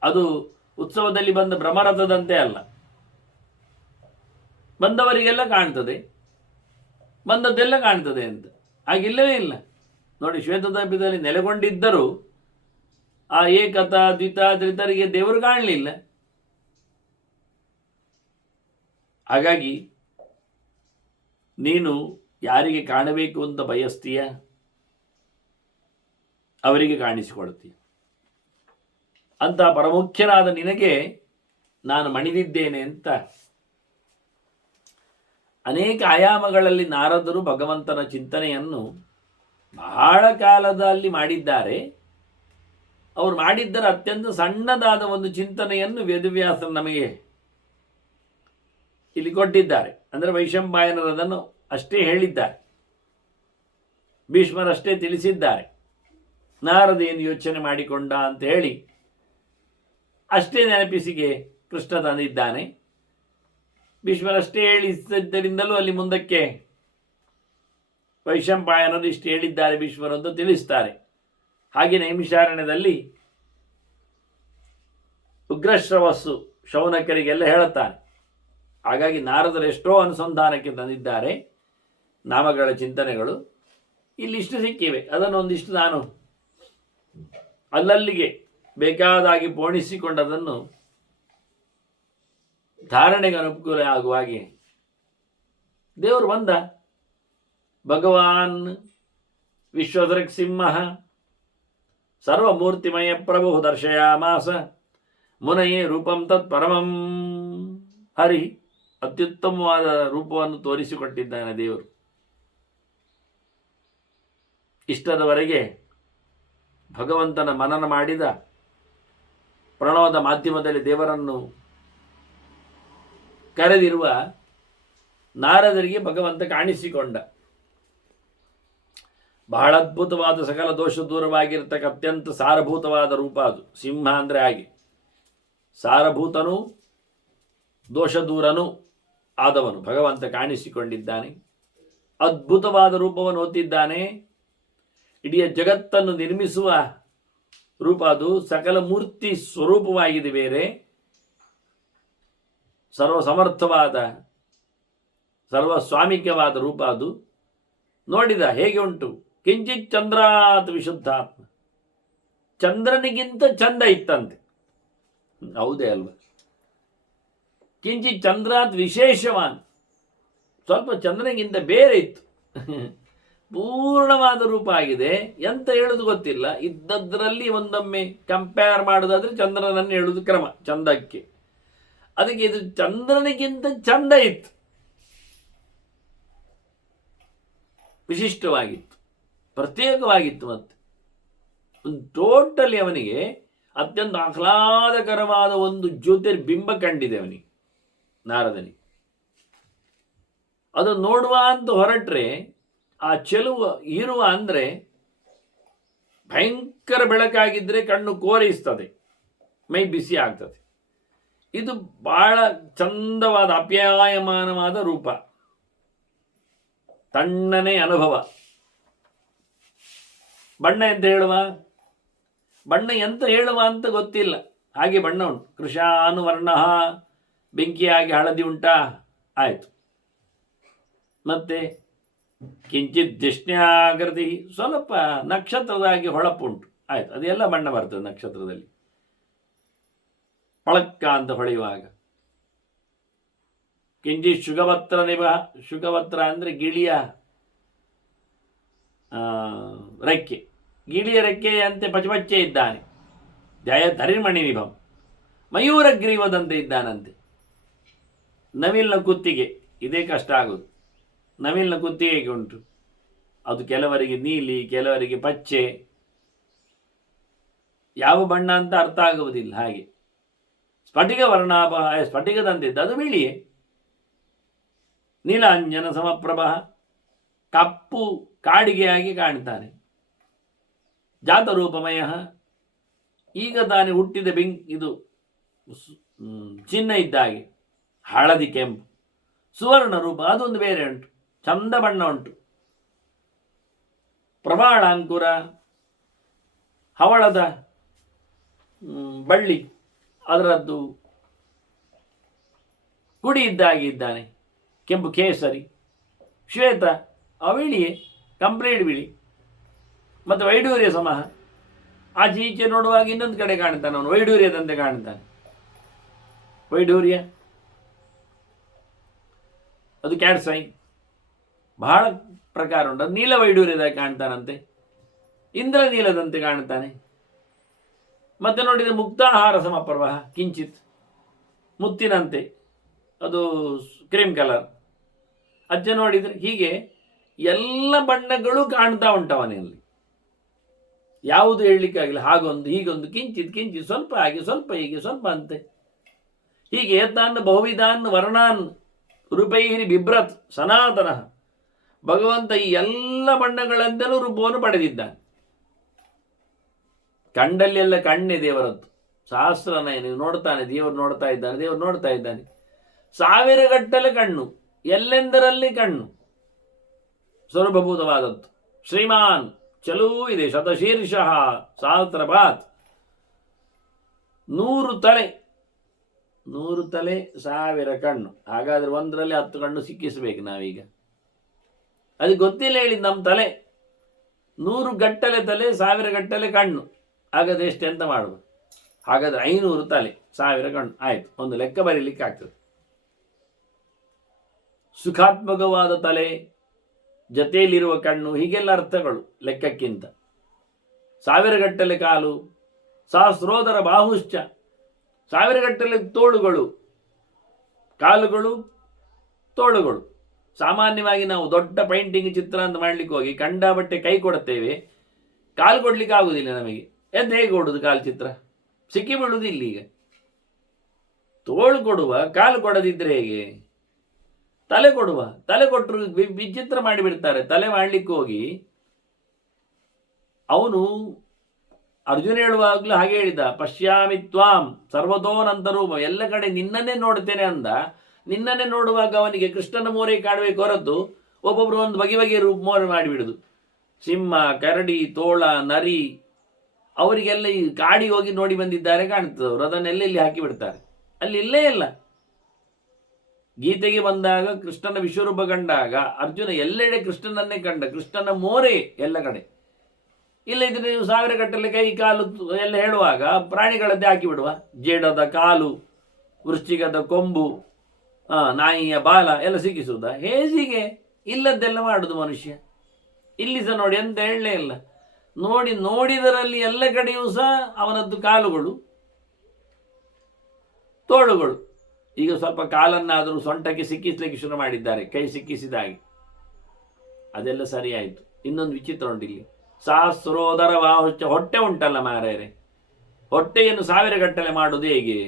ಅದು ಉತ್ಸವದಲ್ಲಿ ಬಂದ ಭ್ರಮರಥದಂತೆ ಅಲ್ಲ, ಬಂದವರಿಗೆಲ್ಲ ಕಾಣ್ತದೆ, ಬಂದದ್ದೆಲ್ಲ ಕಾಣ್ತದೆ ಅಂತ. ಹಾಗಿಲ್ಲವೇ ಇಲ್ಲ ನೋಡಿ. ಶ್ವೇತದ್ವೀಪದಲ್ಲಿ ನೆಲೆಗೊಂಡಿದ್ದರೂ ಆ ಏಕತ ದ್ವಿತ ತ್ರಿತರಿಗೆ ದೇವರು ಕಾಣಲಿಲ್ಲ. ಹಾಗಾಗಿ ನೀನು ಯಾರಿಗೆ ಕಾಣಬೇಕು ಅಂತ ಬಯಸ್ತೀಯ ಅವರಿಗೆ ಕಾಣಿಸಿಕೊಳ್ತೀಯ. ಅಂತ ಪರಮುಖ್ಯನಾದ ನಿನಗೆ ನಾನು ಮಣಿದಿದ್ದೇನೆ ಅಂತ ಅನೇಕ ಆಯಾಮಗಳಲ್ಲಿ ನಾರದರು ಭಗವಂತನ ಚಿಂತನೆಯನ್ನು ಬಹಳ ಕಾಲದಲ್ಲಿ ಮಾಡಿದ್ದಾರೆ. ಅವರು ಮಾಡಿದ್ದರ ಅತ್ಯಂತ ಸಣ್ಣದಾದ ಒಂದು ಚಿಂತನೆಯನ್ನು ವೇದವ್ಯಾಸರು ನಮಗೆ ಇಲ್ಲಿ ಕೊಟ್ಟಿದ್ದಾರೆ. ಅಂದರೆ ವೈಶಂಪಾಯನರು ಅದನ್ನು ಅಷ್ಟೇ ಹೇಳಿದ್ದಾರೆ, ಭೀಷ್ಮರಷ್ಟೇ ತಿಳಿಸಿದ್ದಾರೆ. ನಾರದ ಏನು ಯೋಚನೆ ಮಾಡಿಕೊಂಡ ಅಂತ ಹೇಳಿ ಅಷ್ಟೇ ನೆನಪಿಸಿಗೆ ಕೃಷ್ಣ ತಂದಿದ್ದಾನೆ. ಭೀಷ್ಮರಷ್ಟೇ ಹೇಳಿದ್ದರಿಂದಲೂ ಅಲ್ಲಿ ಮುಂದಕ್ಕೆ ವೈಶಂಪಾಯನರು ಇಷ್ಟು ಹೇಳಿದ್ದಾರೆ ಭೀಷ್ಮರು ಅಂತ ತಿಳಿಸ್ತಾರೆ. ಹಾಗೆ ನೈಮಿಷಾರಣ್ಯದಲ್ಲಿ ಉಗ್ರಶ್ರವಸ್ಸು ಶೌನಕರಿಗೆಲ್ಲ ಹೇಳುತ್ತಾನೆ. ಹಾಗಾಗಿ ನಾರದರು ಎಷ್ಟೋ ಅನುಸಂಧಾನಕ್ಕೆ ತಂದಿದ್ದಾರೆ ನಾಮಗಳ ಚಿಂತನೆಗಳು. ಇಲ್ಲಿಷ್ಟು ಸಿಕ್ಕಿವೆ, ಅದನ್ನೊಂದಿಷ್ಟು ನಾನು ಅಲ್ಲಲ್ಲಿಗೆ ಬೇಕಾದಾಗಿ ಪೋಣಿಸಿಕೊಂಡದನ್ನು ಧಾರಣೆಗೆ ಅನುಕೂಲ ಆಗುವ ಹಾಗೆ ದೇವರು ಬಂದ. ಭಗವಾನ್ ವಿಶ್ವದೃಕ್ಸಿಂಹ ಸರ್ವಮೂರ್ತಿಮಯ ಪ್ರಭು ದರ್ಶಯಾಮಾಸ ಮುನಯೇ ರೂಪಂ ತತ್ ಪರಮಂ ಹರಿ. ಅತ್ಯುತ್ತಮವಾದ ರೂಪವನ್ನು ತೋರಿಸಿಕೊಟ್ಟಿದ್ದಾನೆ ದೇವರು. ಇಷ್ಟದವರೆಗೆ ಭಗವಂತನ ಮನನ ಮಾಡಿದ ಪ್ರಣವದ ಮಾಧ್ಯಮದಲ್ಲಿ ದೇವರನ್ನು ಕರೆದಿರುವ ನಾರದರಿಗೆ ಭಗವಂತ ಕಾಣಿಸಿಕೊಂಡ. ಬಹಳ ಅದ್ಭುತವಾದ ಸಕಲ ದೋಷ ದೂರವಾಗಿರ್ತಕ್ಕ ಅತ್ಯಂತ ಸಾರಭೂತವಾದ ರೂಪ ಅದು. ಸಿಂಹ ಅಂದರೆ ಹಾಗೆ ಸಾರಭೂತನು ದೋಷ ದೂರನು ಆದವನು ಭಗವಂತ ಕಾಣಿಸಿಕೊಂಡಿದ್ದಾನೆ. ಅದ್ಭುತವಾದ ರೂಪವನ್ನು ಹೊತ್ತಿದ್ದಾನೆ. ಇಡೀ ಜಗತ್ತನ್ನು ನಿರ್ಮಿಸುವ ರೂಪ ಅದು. ಸಕಲ ಮೂರ್ತಿ ಸ್ವರೂಪವಾಗಿದೆ ಬೇರೆ. ಸರ್ವಸಮರ್ಥವಾದ ಸರ್ವಸ್ವಾಮಿಕವಾದ ರೂಪ ಅದು. ನೋಡಿದ ಹೇಗೆ ಉಂಟು, ಕಿಂಚಿತ್ ಚಂದ್ರಾತ್ ವಿಶುದ್ಧಾತ್ಮ, ಚಂದ್ರನಿಗಿಂತ ಚಂದ ಇತ್ತಂತೆ. ಹೌದೇ ಅಲ್ವ? ಕಿಂಚಿತ್ ಚಂದ್ರಾತ್ ವಿಶೇಷವಾನ್, ಸ್ವಲ್ಪ ಚಂದ್ರನಿಗಿಂತ ಬೇರೆ ಇತ್ತು. ಪೂರ್ಣವಾದ ರೂಪ ಆಗಿದೆ. ಎಂತ ಹೇಳುದು ಗೊತ್ತಿಲ್ಲ. ಇದ್ದದ್ರಲ್ಲಿ ಒಂದೊಮ್ಮೆ ಕಂಪೇರ್ ಮಾಡೋದಾದ್ರೆ ಚಂದ್ರನನ್ನು ಹೇಳುದು ಕ್ರಮ ಚಂದಕ್ಕೆ. ಅದಕ್ಕೆ ಇದು ಚಂದ್ರನಿಗಿಂತ ಚಂದ ಇತ್ತು, ವಿಶಿಷ್ಟವಾಗಿತ್ತು, ಪ್ರತ್ಯೇಕವಾಗಿತ್ತು. ಮತ್ತೆ ಒಂದು ಟೋಟಲಿ ಅವನಿಗೆ ಅತ್ಯಂತ ಆಹ್ಲಾದಕರವಾದ ಒಂದು ಜ್ಯೋತಿರ್ಬಿಂಬ ಕಂಡಿದೆ ಅವನಿಗೆ, ನಾರದನಿಗೆ. ಅದು ನೋಡುವ ಅಂತ ಹೊರಟ್ರೆ ಆ ಚೆಲುವ ಇರುವ ಅಂದರೆ ಭಯಂಕರ ಬೆಳಕಾಗಿದ್ದರೆ ಕಣ್ಣು ಕೋರೈಸ್ತದೆ, ಮೈ ಬಿಸಿ ಆಗ್ತದೆ. ಇದು ಬಹಳ ಚಂದವಾದ ಅಪ್ಯಾಯಮಾನವಾದ ರೂಪ, ತಣ್ಣನೆ ಅನುಭವ. ಬಣ್ಣ ಎಂತ ಹೇಳುವ, ಬಣ್ಣ ಎಂತ ಹೇಳುವ ಅಂತ ಗೊತ್ತಿಲ್ಲ, ಹಾಗೆ ಬಣ್ಣ ಉಂಟು. ಕೃಶಾನುವರ್ಣ, ಬೆಂಕಿಯಾಗಿ ಹಳದಿ ಉಂಟಾ, ಆಯಿತು. ಮತ್ತೆ ಕಿಂಚಿತ್ ಜಿಷ್ಣ್ಯಾಕೃತಿ, ಸ್ವಲ್ಪ ನಕ್ಷತ್ರದಾಗಿ ಹೊಳಪುಂಟು, ಆಯ್ತು. ಅದೆಲ್ಲ ಬಣ್ಣ ಬರ್ತದೆ ನಕ್ಷತ್ರದಲ್ಲಿ, ಹೊಳಕ್ಕ ಅಂತ ಹೊಳೆಯುವಾಗ. ಕಿಂಚಿತ್ ಶುಗವತ್ರ ನಿಭ, ಶುಗವತ್ರ ಅಂದರೆ ಗಿಳಿಯ ರೆಕ್ಕೆ, ಗಿಳಿಯ ರೆಕ್ಕೆಯಂತೆ ಪಚಪಚ್ಚೆ ಇದ್ದಾನೆ. ಜಯ ಧರಿಮಣಿ ನಿಭಂ, ಮಯೂರಗ್ರೀವದಂತೆ ಇದ್ದಾನಂತೆ. ನವಿಲಿನ ಕುತ್ತಿಗೆ, ಇದೇ ಕಷ್ಟ ಆಗೋದು. ನವಿಲಿನ ಕುತ್ತಿಗೆಗೆ ಉಂಟು, ಅದು ಕೆಲವರಿಗೆ ನೀಲಿ, ಕೆಲವರಿಗೆ ಪಚ್ಚೆ, ಯಾವ ಬಣ್ಣ ಅಂತ ಅರ್ಥ ಆಗುವುದಿಲ್ಲ. ಹಾಗೆ ಸ್ಫಟಿಕ ವರ್ಣಾಭ, ಸ್ಫಟಿಕದಂತಿದ್ದ ಅದು ಬಿಳಿಯೇ. ನೀಲಾಂಜನ ಸಮಪ್ರಭ, ಕಪ್ಪು ಕಾಡಿಗೆಯಾಗಿ ಕಾಣ್ತಾನೆ. ಜಾತರೂಪಮಯ, ಈಗ ತಾನೇ ಹುಟ್ಟಿದ ಇದು ಚಿನ್ನ ಇದ್ದಾಗೆ, ಹಳದಿ ಕೆಂಪು. ಸುವರ್ಣ ರೂಪ, ಅದೊಂದು ಬೇರೆ ಉಂಟು, ಚಂದ ಬಣ್ಣ ಉಂಟು. ಪ್ರಮಾಣಾಂಕುರ, ಹವಳದ ಬಳ್ಳಿ, ಅದರದ್ದು ಕುಡಿ ಇದ್ದಾಗಿ ಇದ್ದಾನೆ. ಕೆಂಪು ಕೇಸರಿ, ಶ್ವೇತ, ಅವಿಳಿಯೇ, ಕಂಪ್ಲೀಟ್ ಬಿಳಿ. ಮತ್ತು ವೈಡೂರ್ಯ ಸಮಹ, ಆಚೆ ಈಚೆ ನೋಡುವಾಗ ಇನ್ನೊಂದು ಕಡೆ ಕಾಣ್ತಾನೆ ಅವನು, ವೈಡೂರ್ಯದಂತೆ ಕಾಣ್ತಾನೆ. ವೈಡೂರ್ಯ ಅದು ಕ್ಯಾಟ್ ಸೈ, ಬಹಳ ಪ್ರಕಾರ ಉಂಟು. ಅದು ನೀಲ ವೈಡೂರ್ಯದಾಗಿ ಕಾಣ್ತಾನಂತೆ, ಇಂದ್ರ ನೀಲದಂತೆ ಕಾಣ್ತಾನೆ. ಮತ್ತೆ ನೋಡಿದರೆ ಮುಕ್ತಾಹಾರ ಸಮಪ್ರವಾಹ, ಕಿಂಚಿತ್ ಮುತ್ತಿನಂತೆ, ಅದು ಕ್ರೀಮ್ ಕಲರ್. ಅಜ್ಜ ನೋಡಿದರೆ ಹೀಗೆ ಎಲ್ಲ ಬಣ್ಣಗಳು ಕಾಣ್ತಾ ಉಂಟವನಲ್ಲಿ, ಯಾವುದು ಹೇಳಲಿಕ್ಕಾಗಿಲ್ಲ. ಹಾಗೊಂದು ಹೀಗೊಂದು, ಕಿಂಚಿತ್ ಕಿಂಚಿತ್, ಸ್ವಲ್ಪ ಹಾಗೆ, ಸ್ವಲ್ಪ ಹೀಗೆ, ಸ್ವಲ್ಪ ಅಂತೆ. ಹೀಗೆ ತಾನು ಬಹುವಿಧಾನ್ ವರ್ಣಾನ್ ರೂಪೈರಿ ಬಿಭ್ರತ್ ಸನಾತನ. ಭಗವಂತ ಈ ಎಲ್ಲ ಬಣ್ಣಗಳಿಂದಲೂ ರೂಪವನ್ನು ಪಡೆದಿದ್ದಾನೆ. ಕಂಡಲ್ಲೆಲ್ಲ ಕಣ್ಣೆ ದೇವರದ್ದು, ಸಹಸ್ರನಯ, ನೀವು ನೋಡ್ತಾನೆ, ದೇವರು ನೋಡ್ತಾ ಇದ್ದಾನೆ, ದೇವರು ನೋಡ್ತಾ ಇದ್ದಾನೆ. ಸಾವಿರ ಗಟ್ಟಲೆ ಕಣ್ಣು, ಎಲ್ಲೆಂದರಲ್ಲಿ ಕಣ್ಣು, ಸ್ವರೂಪಭೂತವಾದದ್ದು. ಶ್ರೀಮಾನ್ ಚಲೂ ಇದೆ, ಶತಶೀರ್ಷಃ ಸಹಸ್ರಪಾತ್, 100 ತಲೆ, 100 ತಲೆ 1000 ಕಣ್ಣು. ಹಾಗಾದ್ರೆ ಒಂದರಲ್ಲಿ 10 ಕಣ್ಣು ಸಿಕ್ಕಿಸ್ಬೇಕು ನಾವೀಗ. ಅದಕ್ಕೆ ಗೊತ್ತಿಲ್ಲ ಹೇಳಿದ್ದು, ನಮ್ಮ ತಲೆ 100 ಗಟ್ಟಲೆ ತಲೆ, 1000 ಗಟ್ಟಲೆ ಕಣ್ಣು. ಹಾಗಾದ್ರೆ ಎಷ್ಟೆಂತ ಮಾಡುದು? ಹಾಗಾದ್ರೆ 500 ತಲೆ 1000 ಕಣ್ಣು, ಆಯ್ತು. ಒಂದು ಲೆಕ್ಕ ಬರೀಲಿಕ್ಕೆ ಆಗ್ತದೆ. ಸುಖಾತ್ಮಕವಾದ ತಲೆ, ಜೊತೆಯಲ್ಲಿರುವ ಕಣ್ಣು, ಹೀಗೆಲ್ಲ ಅರ್ಥಗಳು ಲೆಕ್ಕಕ್ಕಿಂತ. 1000 ಗಟ್ಟಲೆ ಕಾಲು, ಸಹಸ್ರೋದರ ಬಾಹುಶ್ಚ, 1000 ಗಟ್ಟಲೆ ತೋಳುಗಳು, ಕಾಲುಗಳು, ತೋಳುಗಳು. ಸಾಮಾನ್ಯವಾಗಿ ನಾವು ದೊಡ್ಡ ಪೈಂಟಿಂಗ್ ಚಿತ್ರ ಅಂತ ಮಾಡ್ಲಿಕ್ಕೆ ಹೋಗಿ ಕಂಡಾಬಟ್ಟೆ ಕೈ ಕೊಡುತ್ತೇವೆ, ಕಾಲು ಕೊಡ್ಲಿಕ್ಕೆ ಆಗುದಿಲ್ಲ ನಮಗೆ. ಎಂತ ಹೇಗೆ ಕೊಡುದು ಕಾಲು ಚಿತ್ರ? ಸಿಕ್ಕಿ ಬೀಳುವುದಿಲ್ಲ. ಈಗ ತೋಳು ಕೊಡುವ, ಕಾಲು ಕೊಡದಿದ್ರೆ ಹೇಗೆ? ತಲೆ ಕೊಡುವ, ತಲೆ ಕೊಟ್ಟರು ವಿಚಿತ್ರ ಮಾಡಿಬಿಡ್ತಾರೆ. ತಲೆ ಮಾಡಲಿಕ್ಕೆ ಹೋಗಿ ಅವನು ಅರ್ಜುನ ಹೇಳುವಾಗಲೂ ಹಾಗೆ ಹೇಳಿದ, ಪಶ್ಯಾಮಿ ತ್ವಾಂ ಸರ್ವತೋನಂತರೂಪ, ಎಲ್ಲ ಕಡೆ ನಿನ್ನನ್ನೇ ನೋಡ್ತೇನೆ ಅಂದ. ನಿನ್ನನ್ನೇ ನೋಡುವಾಗ ಅವನಿಗೆ ಕೃಷ್ಣನ ಮೋರೆ ಕಾಣಬೇಕು ಹೊರತು ಒಬ್ಬೊಬ್ರು ಒಂದು ಬಗೆ ಬಗೆಯ ರೂಪ ಮೋರೆ ಮಾಡಿಬಿಡುದು. ಸಿಂಹ, ಕರಡಿ, ತೋಳ, ನರಿ, ಅವರಿಗೆಲ್ಲ ಈ ಕಾಡಿ ಹೋಗಿ ನೋಡಿ ಬಂದಿದ್ದಾರೆ ಕಾಣ್ತದೆ. ಅವರು ಅದನ್ನೆಲ್ಲೆಲ್ಲಿ ಹಾಕಿ ಬಿಡ್ತಾರೆ, ಅಲ್ಲಿ ಇಲ್ಲೇ ಇಲ್ಲ. ಗೀತೆಗೆ ಬಂದಾಗ ಕೃಷ್ಣನ ವಿಶ್ವರೂಪ ಕಂಡಾಗ ಅರ್ಜುನ ಎಲ್ಲೆಡೆ ಕೃಷ್ಣನನ್ನೇ ಕಂಡ, ಕೃಷ್ಣನ ಮೋರೆ ಎಲ್ಲ ಕಡೆ. ಇಲ್ಲ ಇದ್ರೆ ನೀವು ಸಾವಿರ ಗಟ್ಟಲೆ ಕೈ ಕಾಲು ಎಲ್ಲ ಹೇಳುವಾಗ ಪ್ರಾಣಿಗಳದ್ದೇ ಹಾಕಿಬಿಡುವ, ಜೇಡದ ಕಾಲು, ವೃಶ್ಚಿಕದ ಕೊಂಬು, ನಾಯಿಯ ಬಾಲ ಎಲ್ಲ ಸಿಕ್ಕಿಸುವುದ? ಹೇಸಿಗೆ ಇಲ್ಲದ್ದೆಲ್ಲ ಮಾಡುದು ಮನುಷ್ಯ. ಇಲ್ಲಿ ಸಹ ನೋಡಿ ಅಂತ ಹೇಳಲೇ ಇಲ್ಲ, ನೋಡಿದರಲ್ಲಿ ಎಲ್ಲ ಕಡೆಯೂ ಸಹ ಅವನದ್ದು ಕಾಲುಗಳು, ತೋಳುಗಳು. ಈಗ ಸ್ವಲ್ಪ ಕಾಲನ್ನಾದರೂ ಸೊಂಟಕ್ಕೆ ಸಿಕ್ಕಿಸ್ಲಿಕ್ಕೆ ಶುರು ಮಾಡಿದ್ದಾರೆ, ಕೈ ಸಿಕ್ಕಿಸಿದ ಹಾಗೆ. ಅದೆಲ್ಲ ಸರಿಯಾಯಿತು. ಇನ್ನೊಂದು ವಿಚಿತ್ರ ಉಂಟು ಇಲ್ಲಿ, ಸಹಸ್ರೋದರ ಬಾಹುಶ್ಚ, ಹೊಟ್ಟೆ ಉಂಟಲ್ಲ ಮಾರ್ಯಾರೆ, ಹೊಟ್ಟೆಯನ್ನು ಸಾವಿರ ಗಟ್ಟಲೆ ಮಾಡುವುದು ಹೇಗೆ?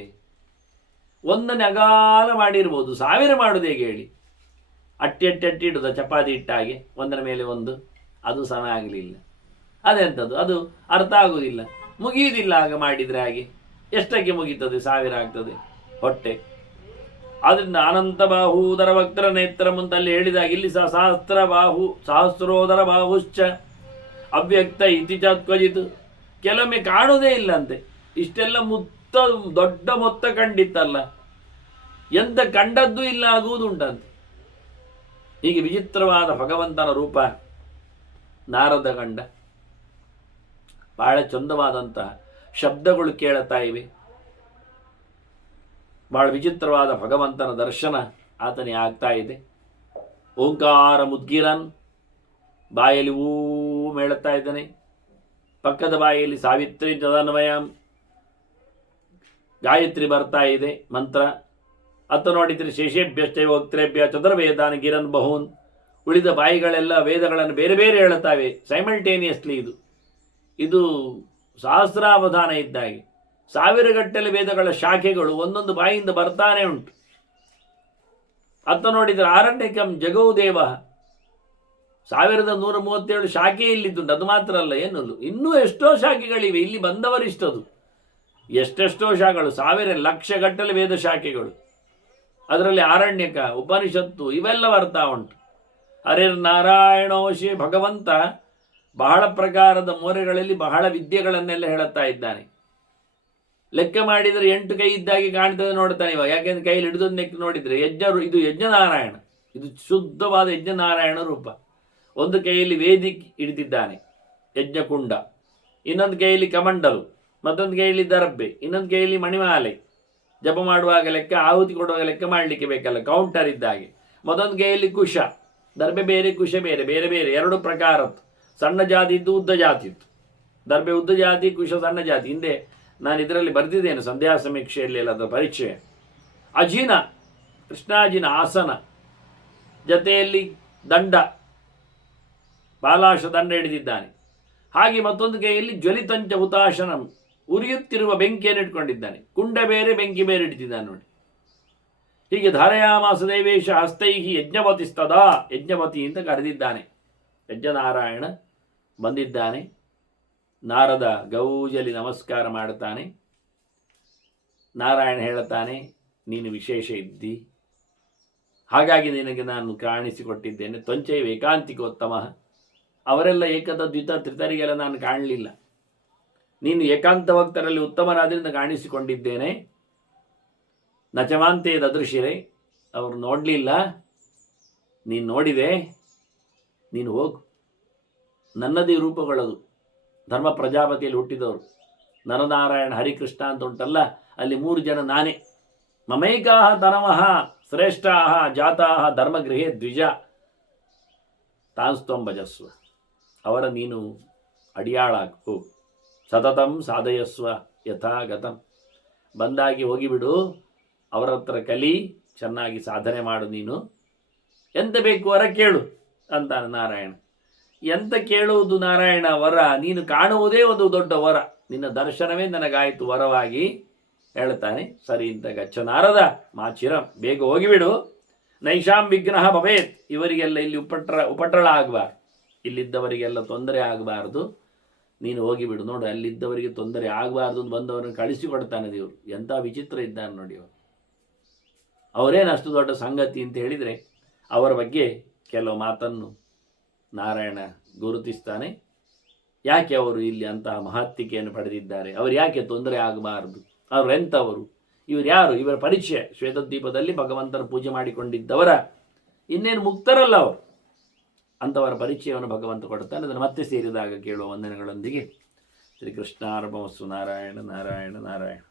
ಒಂದನ್ನು ಅಗಾಲ ಮಾಡಿರ್ಬೋದು, ಸಾವಿರ ಮಾಡುವುದು ಹೇಗೆ ಹೇಳಿ? ಅಟ್ಟಿ ಇಡುದ ಚಪಾತಿ ಇಟ್ಟಾಗೆ ಒಂದರ ಮೇಲೆ ಒಂದು, ಅದು ಸಮ ಆಗಲಿಲ್ಲ. ಅದೆಂಥದ್ದು, ಅದು ಅರ್ಥ ಆಗುವುದಿಲ್ಲ, ಮುಗಿಯುವುದಿಲ್ಲ. ಆಗ ಮಾಡಿದರೆ ಹಾಗೆ ಎಷ್ಟಕ್ಕೆ ಮುಗೀತದೆ? ಸಾವಿರ ಆಗ್ತದೆ ಹೊಟ್ಟೆ. ಆದ್ರಿಂದ ಅನಂತ ಬಾಹೂದರ ವಕ್ರ ನೇತ್ರ ಮುಂತಲ್ಲಿ ಹೇಳಿದಾಗ ಇಲ್ಲಿ ಸಹ ಸಹಸ್ರೋದರ ಬಾಹುಶ್ಚ ಅವ್ಯಕ್ತ ಇತಿ ಚಾತ್ವಜಿತ್. ಕೆಲವೊಮ್ಮೆ ಕಾಣುವುದೇ ಇಲ್ಲಂತೆ. ಇಷ್ಟೆಲ್ಲ ದೊಡ್ಡ ಮೊತ್ತ ಕಂಡಿತ್ತಲ್ಲ, ಎಂತ ಕಂಡದ್ದು ಇಲ್ಲ ಆಗುವುದುಂಟಂತೆ. ಹೀಗೆ ವಿಚಿತ್ರವಾದ ಭಗವಂತನ ರೂಪ ನಾರದ ಕಂಡ. ಬಹಳ ಚಂದವಾದಂತಹ ಶಬ್ದಗಳು ಕೇಳುತ್ತಾ ಇವೆ. ಬಹಳ ವಿಚಿತ್ರವಾದ ಭಗವಂತನ ದರ್ಶನ ಆತನೇ ಆಗ್ತಾ ಇದೆ. ಓಂಕಾರ ಮುದ್ಗಿರನ್, ಬಾಯಲ್ಲಿ ಓಂ ಹೇಳುತ್ತಾ ಇದ್ದಾನೆ. ಪಕ್ಕದ ಬಾಯಲ್ಲಿ ಸಾವಿತ್ರಿ ತದನ್ವಯಂ, ಗಾಯತ್ರಿ ಬರ್ತಾ ಇದೆ ಮಂತ್ರ. ಅತ್ತ ನೋಡಿದರೆ ಶೇಷೇಭ್ಯಶ್ಚ ವಕ್ತ್ರೇಭ್ಯ ಚತುರ್ವೇದಾನ ಗಿರನ್ ಬಹೂನ್. ಉಳಿದ ಬಾಯಿಗಳೆಲ್ಲ ವೇದಗಳನ್ನು ಬೇರೆ ಬೇರೆ ಹೇಳುತ್ತಾವೆ ಸೈಮಲ್ಟೇನಿಯಸ್ಲಿ. ಇದು ಸಹಸ್ರಾವಧಾನ ಇದ್ದಾಗೆ ಸಾವಿರಗಟ್ಟಲೆ ವೇದಗಳ ಶಾಖೆಗಳು ಒಂದೊಂದು ಬಾಯಿಯಿಂದ ಬರ್ತಾನೆ ಉಂಟು. ಅತ್ತ ನೋಡಿದರೆ ಆರಣ್ಯಕಂ ಜಗೌದೇವ, 1137 ಶಾಖೆ ಇಲ್ಲಿದ್ದುಂಟು. ಅದು ಮಾತ್ರ ಅಲ್ಲ, ಏನಲ್ಲ ಇನ್ನೂ ಎಷ್ಟೋ ಶಾಖೆಗಳಿವೆ. ಇಲ್ಲಿ ಬಂದವರಿಷ್ಟದು ಎಷ್ಟೆಷ್ಟೋ ಶಾಖೆಗಳು, ಸಾವಿರ ಲಕ್ಷಗಟ್ಟಲೆ ವೇದ ಶಾಖೆಗಳು. ಅದರಲ್ಲಿ ಆರಣ್ಯಕ, ಉಪನಿಷತ್ತು ಇವೆಲ್ಲ ಬರ್ತಾ ಉಂಟು. ಹರಿರ್ನಾರಾಯಣೋಶಿ, ಭಗವಂತ ಬಹಳ ಪ್ರಕಾರದ ಮೋರೆಗಳಲ್ಲಿ ಬಹಳ ವಿದ್ಯೆಗಳನ್ನೆಲ್ಲ ಹೇಳುತ್ತಾ ಇದ್ದಾನೆ. ಲೆಕ್ಕ ಮಾಡಿದರೆ 8 ಕೈ ಇದ್ದಾಗೆ ಕಾಣ್ತದೆ, ನೋಡ್ತಾನೆ ಇವಾಗ. ಯಾಕೆಂದ್ರೆ ಕೈಯಲ್ಲಿ ಹಿಡಿದೊಂದು ಲೆಕ್ಕ ನೋಡಿದರೆ ಇದು ಯಜ್ಞನಾರಾಯಣ, ಇದು ಶುದ್ಧವಾದ ಯಜ್ಞನಾರಾಯಣ ರೂಪ. ಒಂದು ಕೈಯಲ್ಲಿ ವೇದಿಕ್ ಹಿಡಿದಿದ್ದಾನೆ, ಯಜ್ಞಕುಂಡ, ಇನ್ನೊಂದು ಕೈಯಲ್ಲಿ ಕಮಂಡಲು, ಮತ್ತೊಂದು ಕೈಯಲ್ಲಿ ದರ್ಬೆ, ಇನ್ನೊಂದು ಕೈಯಲ್ಲಿ ಮಣಿಮಾಲೆ. ಜಪ ಮಾಡುವಾಗ ಲೆಕ್ಕ, ಆಹುತಿ ಕೊಡುವಾಗ ಲೆಕ್ಕ ಮಾಡಲಿಕ್ಕೆ ಬೇಕಲ್ಲ, ಕೌಂಟರ್ ಇದ್ದಾಗೆ. ಮತ್ತೊಂದು ಕೈಯಲ್ಲಿ ಕುಶ, ದರ್ಬೆ ಬೇರೆ ಕುಶ ಬೇರೆ, ಬೇರೆ ಬೇರೆ 2 ಪ್ರಕಾರದ್ದು. ಸಣ್ಣ ಜಾತಿ ಇದ್ದು, ಉದ್ದ ಜಾತಿ ಇತ್ತು. ದರ್ಬೆ ಉದ್ದ ಜಾತಿ, ಕುಶ ಸಣ್ಣ ಜಾತಿ. ಹಿಂದೆ ನಾನು ಇದರಲ್ಲಿ ಬರೆದಿದ್ದೇನೆ ಸಂಧ್ಯಾ ಸಮೀಕ್ಷೆಯಲ್ಲಿ ಎಲ್ಲ ಅದರ ಪರಿಚಯ. ಅಜಿನ, ಕೃಷ್ಣಾಜಿನ ಆಸನ, ಜತೆಯಲ್ಲಿ ದಂಡ, ಬಾಲಾಶ ದಂಡ ಹಿಡಿದಿದ್ದಾನೆ. ಹಾಗೆ ಮತ್ತೊಂದು ಕೈಯಲ್ಲಿ ಜ್ವಲಿತಂಚ ಹುತಾಶನಂ, ಉರಿಯುತ್ತಿರುವ ಬೆಂಕಿಯನ್ನು ಇಟ್ಕೊಂಡಿದ್ದಾನೆ. ಕುಂಡ ಬೇರೆ ಬೆಂಕಿ ಬೇರೆ ಹಿಡಿದಿದ್ದಾನೆ ನೋಡಿ. ಹೀಗೆ ಧಾರಯಾಮಾಸ ದೇವೇಶ ಹಸ್ತೈಹಿ ಯಜ್ಞಪತಿಸ್ತದಾ, ಯಜ್ಞಪತಿ ಅಂತ ಕರೆದಿದ್ದಾನೆ. ಯಜ್ಞನಾರಾಯಣ ಬಂದಿದ್ದಾನೆ. ನಾರದ ಗೌಜಲಿ ನಮಸ್ಕಾರ ಮಾಡುತ್ತಾನೆ. ನಾರಾಯಣ ಹೇಳುತ್ತಾನೆ, ನೀನು ವಿಶೇಷ ಇದ್ದಿ, ಹಾಗಾಗಿ ನಿನಗೆ ನಾನು ಕಾಣಿಸಿಕೊಟ್ಟಿದ್ದೇನೆ. ತ್ವಂಚೈವ ಏಕಾಂತಿಕೋತ್ತಮ. ಅವರೆಲ್ಲ ಏಕದ ದ್ವಿತ ತ್ರಿತರಿಗೆಲ್ಲ ನಾನು ಕಾಣಲಿಲ್ಲ, ನೀನು ಏಕಾಂತ ಭಕ್ತರಲ್ಲಿ ಉತ್ತಮರಾದ್ರಿಂದ ಕಾಣಿಸಿಕೊಂಡಿದ್ದೇನೆ. ನಚಮಾಂತೆ ದದೃಶಿರೆ, ಅವರು ನೋಡಲಿಲ್ಲ, ನೀನು ನೋಡಿದೆ, ನೀನು ಹೋಗು. ನನ್ನದೇ ರೂಪಗಳದು. ಧರ್ಮ ಪ್ರಜಾಪತಿಯಲ್ಲಿ ಹುಟ್ಟಿದವರು ನರನಾರಾಯಣ ಹರಿಕೃಷ್ಣ ಅಂತ ಉಂಟಲ್ಲ, ಅಲ್ಲಿ 3 ಜನ ನಾನೇ. ಮಮೈಕಾಹ ತನವಃ ಶ್ರೇಷ್ಠಾಹ ಜಾತಾಹ ಧರ್ಮಗೃಹೇ ದ್ವಿಜ ತಾನ್ಸ್ತಂಭಜಸ್ವ. ಅವರ ನೀನು ಅಡಿಯಾಳಾಗು, ಹೋಗು. ಸತತಂ ಸಾಧಯಸ್ವ ಯಥಾಗತಂ. ಬಂದಾಗಿ ಹೋಗಿಬಿಡು, ಅವರ ಹತ್ರ ಕಲಿ, ಚೆನ್ನಾಗಿ ಸಾಧನೆ ಮಾಡು. ನೀನು ಎಂತ ಬೇಕು ವರ ಕೇಳು ಅಂತಾನೆ ನಾರಾಯಣ. ಎಂತ ಕೇಳುವುದು ನಾರಾಯಣ? ವರ. ನೀನು ಕಾಣುವುದೇ ಒಂದು ದೊಡ್ಡ ವರ, ನಿನ್ನ ದರ್ಶನವೇ ನನಗಾಯಿತು ವರವಾಗಿ ಹೇಳ್ತಾನೆ. ಸರಿ ಅಂತ ಗಚ್ಚ ನಾರದ ಮಾಚಿರಂ, ಬೇಗ ಹೋಗಿಬಿಡು. ನೈಷಾಂ ವಿಘ್ನಃ ಭವೇತ್. ಇವರಿಗೆಲ್ಲ ಇಲ್ಲಿ ಉಪಟಳ ಆಗಬಾರ್ದು, ಇಲ್ಲಿದ್ದವರಿಗೆಲ್ಲ ತೊಂದರೆ ಆಗಬಾರ್ದು. ನೀನು ಹೋಗಿಬಿಡು. ನೋಡು, ಅಲ್ಲಿದ್ದವರಿಗೆ ತೊಂದರೆ ಆಗಬಾರ್ದು ಅಂತ ಬಂದವರನ್ನು ಕಳಿಸಿಕೊಡ್ತಾನೆ ದೇವರು. ಎಂಥ ವಿಚಿತ್ರ ಇದ್ದಾನೆ ನೋಡಿ ಅವರು. ಅವರೇನು ಅಷ್ಟು ದೊಡ್ಡ ಸಂಗತಿ ಅಂತ ಹೇಳಿದರೆ ಅವರ ಬಗ್ಗೆ ಕೆಲವು ಮಾತನ್ನು ನಾರಾಯಣ ಗುರುತಿಸ್ತಾನೆ. ಯಾಕೆ ಅವರು ಇಲ್ಲಿ ಅಂತಹ ಮಹತ್ತಿಕೆಯನ್ನು ಪಡೆದಿದ್ದಾರೆ, ಅವರು ಯಾಕೆ ತೊಂದರೆ ಆಗಬಾರದು, ಅವರೆಂಥವರು, ಇವರು ಯಾರು? ಇವರ ಪರಿಚಯ ಶ್ವೇತದ್ವೀಪದಲ್ಲಿ ಭಗವಂತನ ಪೂಜೆ ಮಾಡಿಕೊಂಡಿದ್ದವರ ಇನ್ನೇನು ಮುಕ್ತರಲ್ಲ ಅವರು, ಅಂಥವರ ಪರಿಚಯವನ್ನು ಭಗವಂತ ಕೊಡ್ತಾನೆ. ಅದನ್ನು ಮತ್ತೆ ಸೇರಿದಾಗ ಕೇಳುವ ವಂದನೆಗಳೊಂದಿಗೆ ಶ್ರೀಕೃಷ್ಣಾರ್ಪಣಮಸ್ತು. ನಾರಾಯಣ ನಾರಾಯಣ ನಾರಾಯಣ.